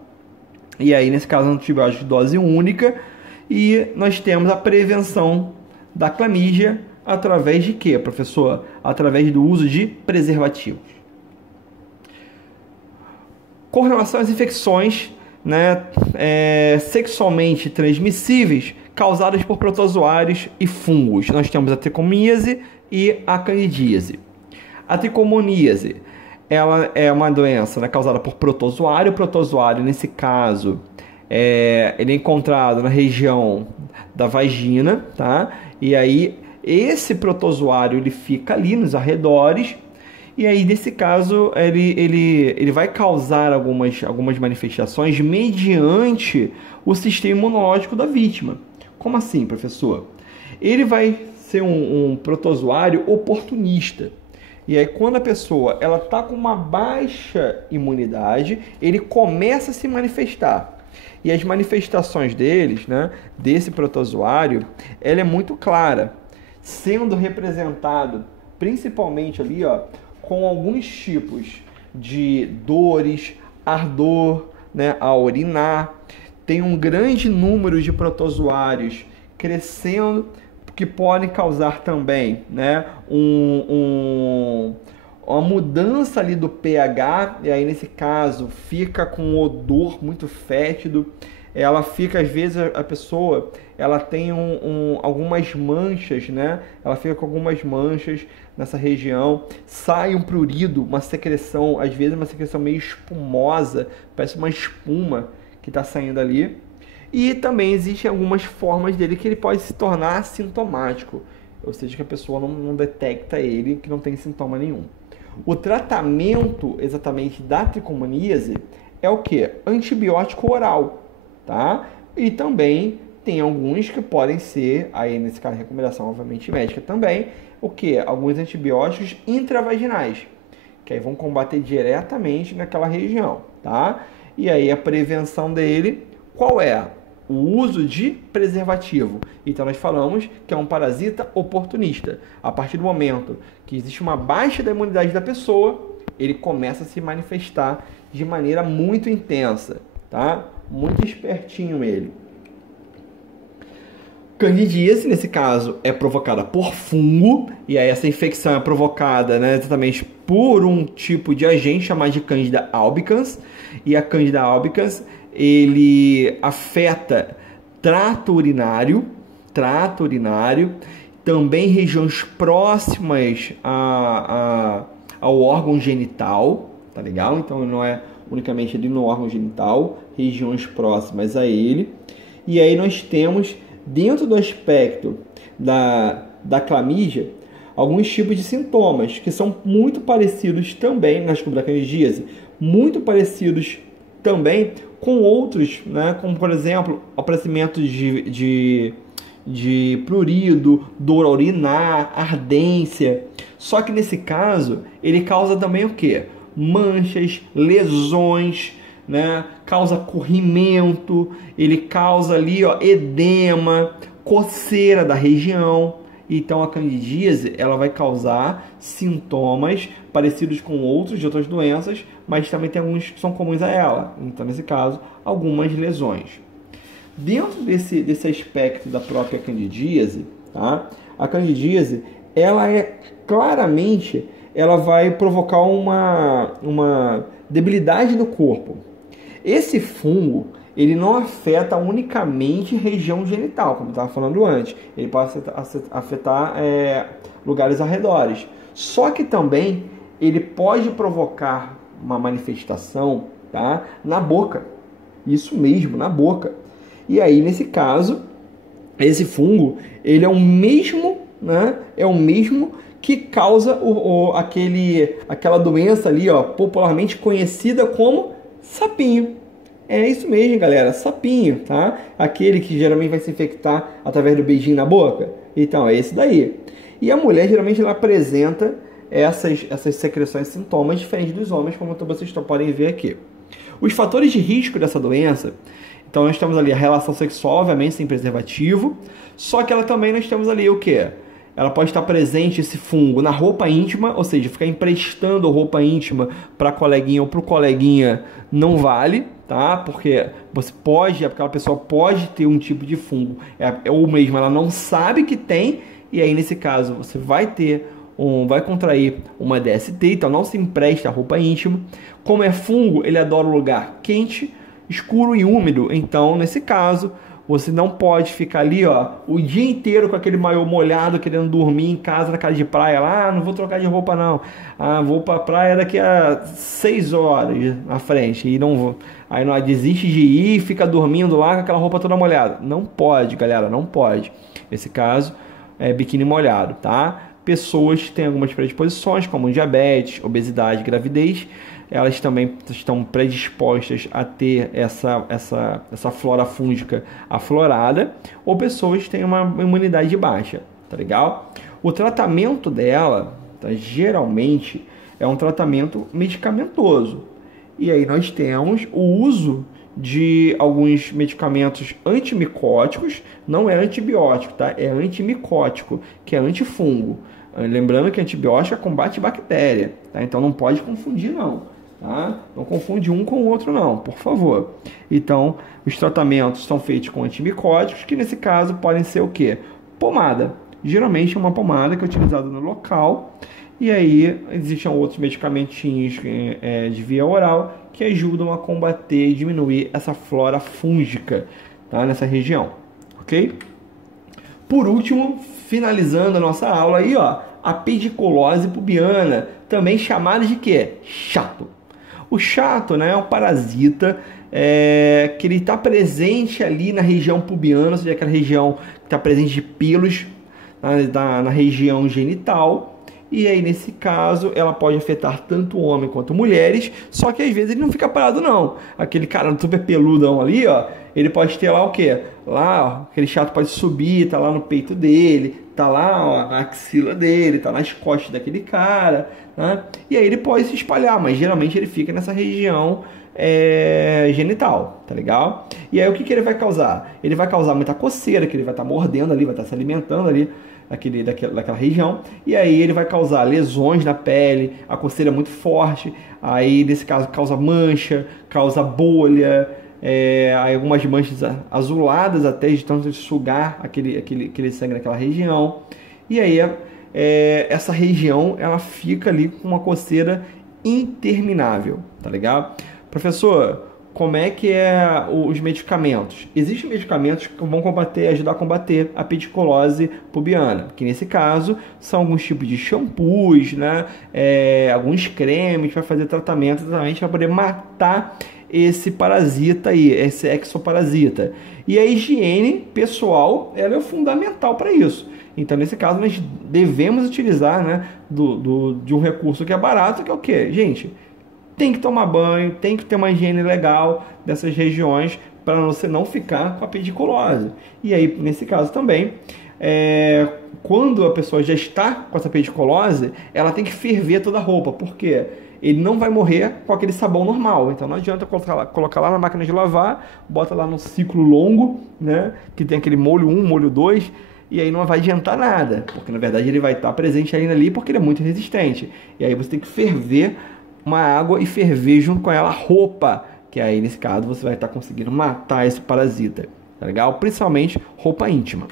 E aí nesse caso é um antibiótico de dose única. E nós temos a prevenção da clamídia através de quê, professor? Através do uso de preservativos. Com relação às infecções, né, sexualmente transmissíveis causadas por protozoários e fungos, nós temos a tricomoníase e a candidíase. A tricomoníase, ela é uma doença, né, causada por protozoário. O protozoário, nesse caso, ele é encontrado na região da vagina, tá? E aí esse protozoário ele fica ali nos arredores. E aí, nesse caso, ele vai causar algumas manifestações mediante o sistema imunológico da vítima. Como assim, professor? Ele vai ser um protozoário oportunista. E aí, quando a pessoa está com uma baixa imunidade, ele começa a se manifestar. E as manifestações deles, né, desse protozoário, ela é muito clara, sendo representado principalmente ali, ó, com alguns tipos de dores, ardor, né, ao urinar. Tem um grande número de protozoários crescendo, que podem causar também, né, uma mudança ali do pH, e aí nesse caso fica com um odor muito fétido. Ela fica, às vezes, a pessoa, ela tem algumas manchas, né? Ela fica com algumas manchas nessa região, sai um prurido, uma secreção, às vezes uma secreção meio espumosa, parece uma espuma que está saindo ali. E também existem algumas formas dele que ele pode se tornar assintomático, ou seja, que a pessoa não detecta ele, que não tem sintoma nenhum. O tratamento exatamente da tricomoníase é o que? Antibiótico oral, tá? E também tem alguns que podem ser, aí nesse caso recomendação obviamente médica também, o que? Alguns antibióticos intravaginais, que aí vão combater diretamente naquela região, tá? E aí a prevenção dele, qual é? O uso de preservativo. Então nós falamos que é um parasita oportunista. A partir do momento que existe uma baixa da imunidade da pessoa, ele começa a se manifestar de maneira muito intensa, tá? Muito espertinho ele. Candidíase, nesse caso, é provocada por fungo, e aí essa infecção é provocada, né, exatamente por um tipo de agente chamado de Candida albicans, e a Candida albicans, ele afeta trato urinário, também regiões próximas ao órgão genital, tá legal? Então não é unicamente ali no órgão genital, regiões próximas a ele. E aí nós temos, dentro do aspecto da clamídia, alguns tipos de sintomas que são muito parecidos também, na desculpa da candidíase, muito parecidos também com outros, né? Como por exemplo, aparecimento de prurido, dor a urinar, ardência. Só que nesse caso, ele causa também o quê? Manchas, lesões, né? Causa corrimento, ele causa ali, ó, edema, coceira da região. Então a candidíase, ela vai causar sintomas parecidos com outros de outras doenças, mas também tem alguns que são comuns a ela. Então, nesse caso, algumas lesões. Dentro desse aspecto da própria candidíase, tá? A candidíase, ela é claramente, ela vai provocar uma debilidade do corpo. Esse fungo, ele não afeta unicamente região genital, como eu estava falando antes. Ele pode afetar lugares arredores. Só que também ele pode provocar uma manifestação, tá, na boca. Isso mesmo, na boca. E aí, nesse caso, esse fungo, ele é o mesmo, né? É o mesmo que causa aquela doença ali, ó, popularmente conhecida como sapinho. É isso mesmo, galera, sapinho, tá? Aquele que geralmente vai se infectar através do beijinho na boca. Então, é esse daí. E a mulher, geralmente, ela apresenta essas secreções, sintomas diferentes dos homens, como vocês podem ver aqui. Os fatores de risco dessa doença, então nós temos ali a relação sexual, obviamente, sem preservativo, só que nós temos ali o quê? Ela pode estar presente, esse fungo, na roupa íntima, ou seja, ficar emprestando roupa íntima para coleguinha ou para o coleguinha não vale, tá? Porque aquela pessoa pode ter um tipo de fungo, ou mesmo ela não sabe que tem, e aí nesse caso você vai contrair uma DST, então não se empresta a roupa íntima. Como é fungo, ele adora um lugar quente, escuro e úmido, então nesse caso você não pode ficar ali, ó, o dia inteiro com aquele maiô molhado, querendo dormir em casa na casa de praia lá, não vou trocar de roupa não, vou pra praia daqui a 6 horas na frente, e não vou, aí não desiste de ir e fica dormindo lá com aquela roupa toda molhada. Não pode, galera, não pode. Nesse caso, é biquíni molhado, tá? Pessoas que têm algumas predisposições, como diabetes, obesidade, gravidez, elas também estão predispostas a ter essa flora fúngica aflorada, ou pessoas que têm uma imunidade baixa, tá legal? O tratamento dela, tá, geralmente, é um tratamento medicamentoso. E aí nós temos o uso de alguns medicamentos antimicóticos, não é antibiótico, tá? É antimicótico, que é antifungo. Lembrando que antibiótico combate bactéria, tá? Então não pode confundir não, tá? Não confunde um com o outro não, por favor. Então, os tratamentos são feitos com antimicóticos, que nesse caso podem ser o quê? Pomada. Geralmente é uma pomada que é utilizada no local, e aí existem outros medicamentinhos de via oral que ajudam a combater e diminuir essa flora fúngica, tá? Nessa região, ok? Por último, finalizando a nossa aula aí, ó, a pediculose pubiana, também chamada de quê? Chato. O chato, né, é um parasita que ele está presente ali na região pubiana, ou seja, aquela região que está presente de pelos na região genital. E aí, nesse caso, ela pode afetar tanto homem quanto mulheres, só que às vezes ele não fica parado não. Aquele cara super peludão ali, ó, ele pode ter lá o quê? Lá, ó, aquele chato pode subir, tá lá no peito dele, tá lá, ó, na axila dele, tá nas costas daquele cara, né? E aí ele pode se espalhar, mas geralmente ele fica nessa região genital, tá legal? E aí o que ele vai causar? Ele vai causar muita coceira, que ele vai estar mordendo ali, vai estar se alimentando ali daquela região, e aí ele vai causar lesões na pele, a coceira é muito forte, aí nesse caso causa mancha, causa bolha, Aí algumas manchas azuladas até de tanto sugar aquele sangue naquela região. E aí essa região ela fica ali com uma coceira interminável, tá legal? Professor, como é que os medicamentos? Existem medicamentos que vão ajudar a combater a pediculose pubiana, que nesse caso são alguns tipos de shampoos, né? Alguns cremes para fazer tratamento exatamente para poder matar esse parasita aí, esse exoparasita. E a higiene pessoal, ela é fundamental para isso. Então, nesse caso, nós devemos utilizar, né, de um recurso que é barato, que é o quê? Gente, tem que tomar banho, tem que ter uma higiene legal dessas regiões para você não ficar com a pediculose. E aí, nesse caso também, quando a pessoa já está com essa pediculose, ela tem que ferver toda a roupa. Por quê? Ele não vai morrer com aquele sabão normal. Então não adianta colocar lá na máquina de lavar, bota lá no ciclo longo, né, que tem aquele molho 1, molho 2, e aí não vai adiantar nada, porque na verdade ele vai estar presente ainda ali porque ele é muito resistente. E aí você tem que ferver uma água e ferver junto com ela a roupa, que aí nesse caso você vai estar conseguindo matar esse parasita, tá legal? Principalmente roupa íntima.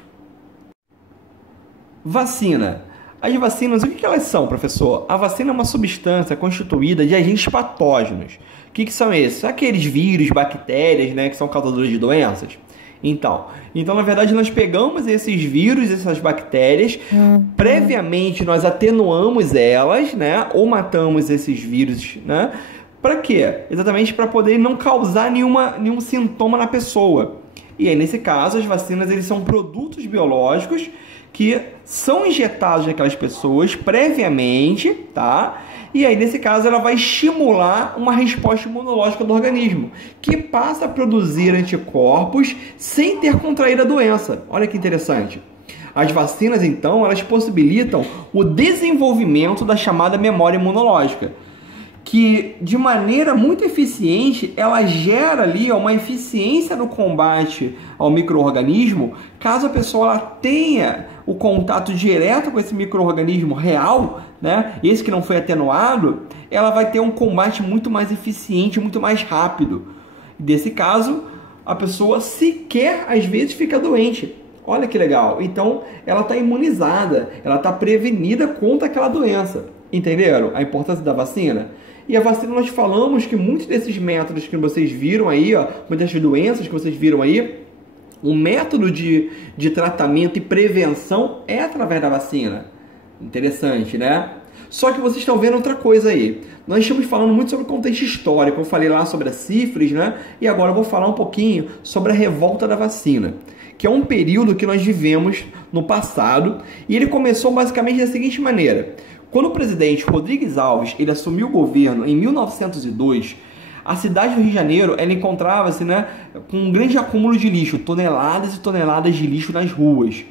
Vacina. As vacinas, o que elas são, professor? A vacina é uma substância constituída de agentes patógenos. O que são esses? Aqueles vírus, bactérias, né, que são causadores de doenças. Então, na verdade, nós pegamos esses vírus, essas bactérias, previamente nós atenuamos elas, né, ou matamos esses vírus, né, para quê? Exatamente para poder não causar nenhum sintoma na pessoa. E aí, nesse caso, as vacinas eles são produtos biológicos que são injetados naquelas pessoas previamente, tá? E aí, nesse caso, ela vai estimular uma resposta imunológica do organismo, que passa a produzir anticorpos sem ter contraído a doença. Olha que interessante. As vacinas, então, elas possibilitam o desenvolvimento da chamada memória imunológica, que de maneira muito eficiente, ela gera ali uma eficiência no combate ao micro-organismo, caso a pessoa ela tenha o contato direto com esse micro-organismo real, né? Esse que não foi atenuado, ela vai ter um combate muito mais eficiente, muito mais rápido. Nesse caso, a pessoa sequer às vezes fica doente. Olha que legal. Então, ela está imunizada, ela está prevenida contra aquela doença. Entenderam a importância da vacina? E a vacina, nós falamos que muitos desses métodos que vocês viram aí, ó, muitas doenças que vocês viram aí, o método de tratamento e prevenção é através da vacina. Interessante, né? Só que vocês estão vendo outra coisa aí. Nós estamos falando muito sobre o contexto histórico. Eu falei lá sobre a sífilis, né? E agora eu vou falar um pouquinho sobre a revolta da vacina, que é um período que nós vivemos no passado, e ele começou basicamente da seguinte maneira. Quando o presidente Rodrigues Alves ele assumiu o governo em 1902, a cidade do Rio de Janeiro ela encontrava-se, né, com um grande acúmulo de lixo, toneladas e toneladas de lixo nas ruas.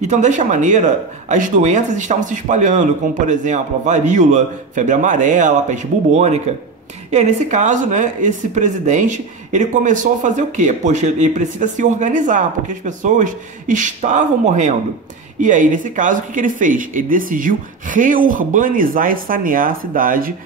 Então, desta maneira, as doenças estavam se espalhando, como, por exemplo, a varíola, febre amarela, a peste bubônica. E aí, nesse caso, né, esse presidente ele começou a fazer o quê? Poxa, ele precisa se organizar, porque as pessoas estavam morrendo. E aí, nesse caso, o que ele fez? Ele decidiu reurbanizar e sanear a cidade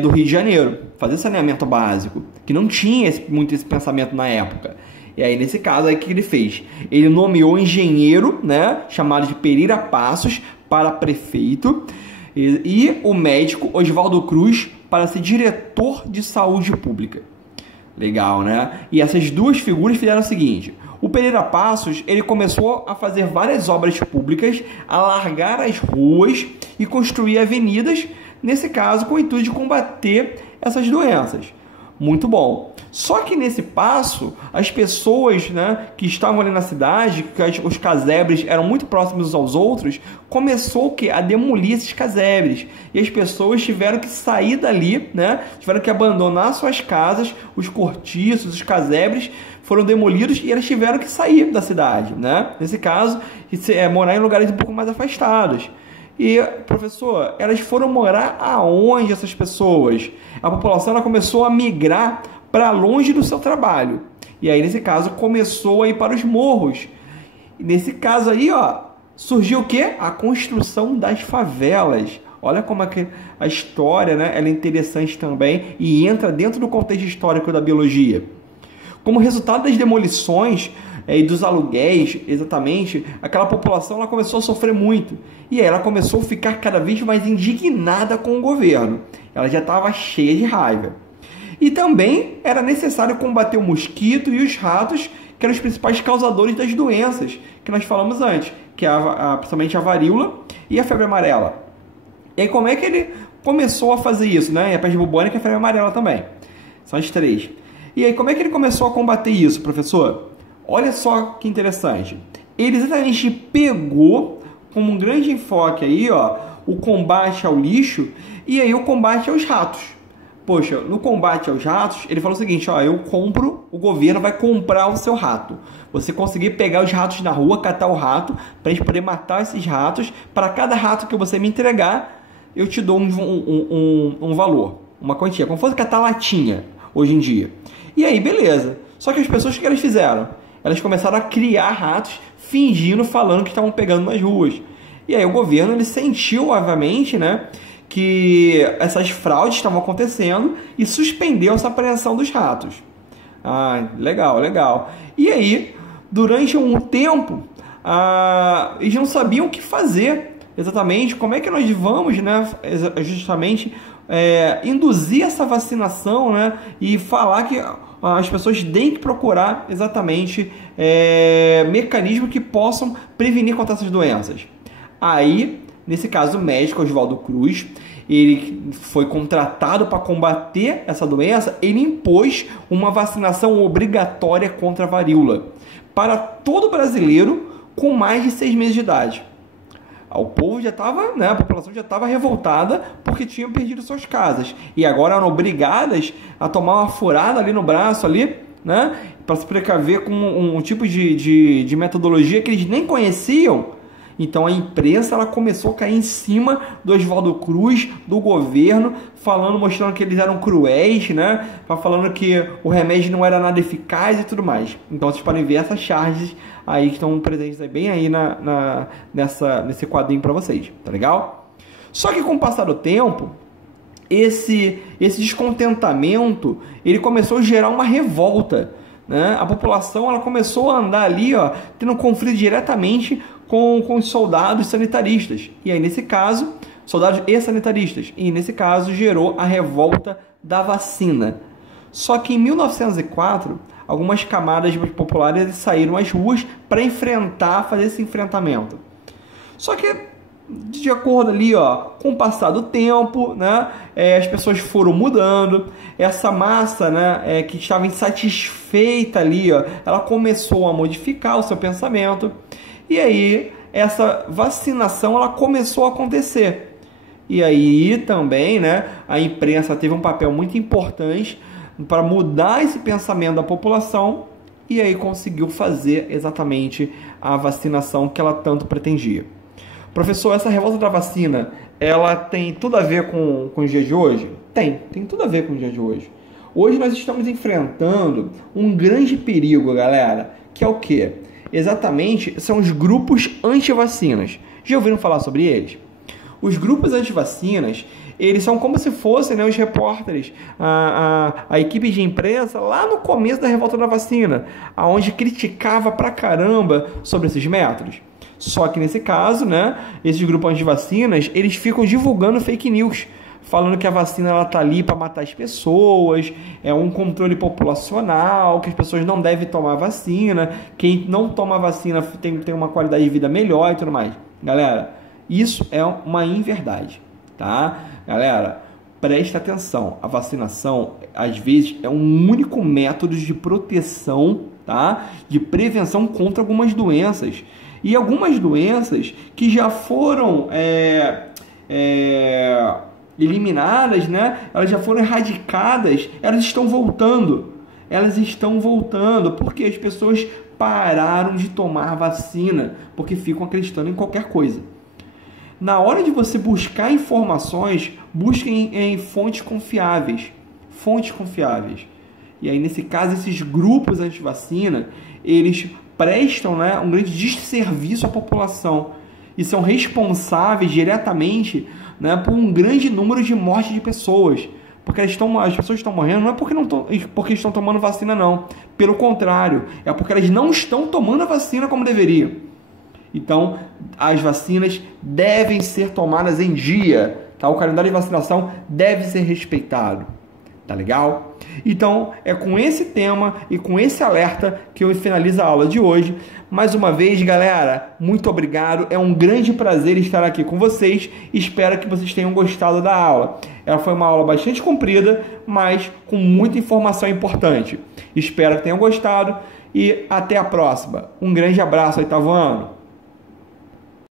do Rio de Janeiro, fazer saneamento básico, que não tinha muito esse pensamento na época. E aí, nesse caso, aí, o que ele fez? Ele nomeou um engenheiro, né, chamado de Pereira Passos, para prefeito, e o médico Oswaldo Cruz para ser diretor de saúde pública. Legal, né? E essas duas figuras fizeram o seguinte: o Pereira Passos ele começou a fazer várias obras públicas, alargar as ruas e construir avenidas, nesse caso com o intuito de combater essas doenças. Muito bom. Só que nesse passo, as pessoas, né, que estavam ali na cidade, que os casebres eram muito próximos uns aos outros, começou o quê? A demolir esses casebres. E as pessoas tiveram que sair dali, né, tiveram que abandonar suas casas, os cortiços, os casebres foram demolidos e elas tiveram que sair da cidade, né? Nesse caso, morar em lugares um pouco mais afastados. E, professor, elas foram morar aonde essas pessoas? A população ela começou a migrar para longe do seu trabalho. E aí, nesse caso, começou a ir para os morros. E nesse caso aí, ó, surgiu o quê? A construção das favelas. Olha como a história, né, ela é interessante também e entra dentro do contexto histórico da biologia. Como resultado das demolições e dos aluguéis, exatamente, aquela população ela começou a sofrer muito. E aí ela começou a ficar cada vez mais indignada com o governo. Ela já estava cheia de raiva. E também era necessário combater o mosquito e os ratos, que eram os principais causadores das doenças que nós falamos antes, que é principalmente a varíola e a febre amarela. E aí como é que ele começou a fazer isso, né? E a peste bubônica e a febre amarela também. São as três. E aí como é que ele começou a combater isso, professor? Olha só que interessante. Ele exatamente pegou como um grande enfoque aí, ó, o combate ao lixo e aí o combate aos ratos. Poxa, no combate aos ratos, ele falou o seguinte, ó, o governo vai comprar o seu rato. Você conseguir pegar os ratos na rua, catar o rato, para a gente poder matar esses ratos. Para cada rato que você me entregar, eu te dou um valor, uma quantia, como fosse catar latinha, hoje em dia. E aí, beleza. Só que as pessoas, o que elas fizeram? Elas começaram a criar ratos, fingindo, falando que estavam pegando nas ruas. E aí o governo, ele sentiu, obviamente, né, que essas fraudes estavam acontecendo e suspendeu essa apreensão dos ratos. Ah, legal, legal. E aí, durante um tempo, eles não sabiam o que fazer exatamente, como é que nós vamos, né, justamente induzir essa vacinação, né, e falar que as pessoas têm que procurar exatamente mecanismos que possam prevenir contra essas doenças. Aí, nesse caso, o médico Oswaldo Cruz, ele foi contratado para combater essa doença, ele impôs uma vacinação obrigatória contra a varíola para todo brasileiro com mais de 6 meses de idade. O povo já estava, né, a população já estava revoltada porque tinham perdido suas casas. E agora eram obrigadas a tomar uma furada ali no braço, ali, né, para se precaver com um tipo de metodologia que eles nem conheciam. Então a imprensa ela começou a cair em cima do Oswaldo Cruz, do governo, mostrando que eles eram cruéis, né? Falando que o remédio não era nada eficaz e tudo mais. Então vocês podem ver essas charges aí que estão presentes aí, bem aí nesse quadrinho para vocês, tá legal? Só que com o passar do tempo, esse descontentamento ele começou a gerar uma revolta, né? A população ela começou a andar ali, ó, tendo conflito diretamente com os soldados sanitaristas. E aí, nesse caso, soldados e sanitaristas. E nesse caso, gerou a revolta da vacina. Só que em 1904, algumas camadas populares saíram às ruas para fazer esse enfrentamento. Só que, de acordo ali, ó, com o passar do tempo, né, as pessoas foram mudando. Essa massa, né, que estava insatisfeita ali, ó, ela começou a modificar o seu pensamento. E aí, essa vacinação ela começou a acontecer. E aí também, né, a imprensa teve um papel muito importante para mudar esse pensamento da população e aí conseguiu fazer exatamente a vacinação que ela tanto pretendia. Professor, essa revolta da vacina, ela tem tudo a ver com os dias de hoje? Tem tudo a ver com os dias de hoje. Hoje nós estamos enfrentando um grande perigo, galera, que é o quê? Exatamente, são os grupos anti-vacinas. Já ouviram falar sobre eles? Os grupos anti-vacinas, eles são como se fossem, né, os repórteres, a equipe de imprensa lá no começo da revolta da vacina, onde criticava pra caramba sobre esses métodos. Só que nesse caso, né, esses grupos anti-vacinas, eles ficam divulgando fake news, falando que a vacina ela tá ali para matar as pessoas, é um controle populacional, que as pessoas não devem tomar vacina, quem não toma vacina tem uma qualidade de vida melhor e tudo mais. Galera, isso é uma inverdade, tá? Galera, presta atenção, a vacinação, às vezes, é um único método de proteção, tá? De prevenção contra algumas doenças. E algumas doenças que já foram eliminadas, né? Elas já foram erradicadas, elas estão voltando. Porque as pessoas pararam de tomar vacina, porque ficam acreditando em qualquer coisa. Na hora de você buscar informações, busquem em fontes confiáveis. E aí, nesse caso, esses grupos anti-vacina, eles prestam, né, um grande desserviço à população e são responsáveis diretamente, né, por um grande número de mortes de pessoas, Porque as pessoas estão morrendo não é porque estão tomando vacina, não. Pelo contrário, é porque elas não estão tomando a vacina como deveriam. Então, as vacinas devem ser tomadas em dia, tá? O calendário de vacinação deve ser respeitado. Tá legal? Então, é com esse tema e com esse alerta que eu finalizo a aula de hoje. Mais uma vez, galera, muito obrigado. É um grande prazer estar aqui com vocês. Espero que vocês tenham gostado da aula. Ela foi uma aula bastante comprida, mas com muita informação importante. Espero que tenham gostado e até a próxima. Um grande abraço, oitavo ano.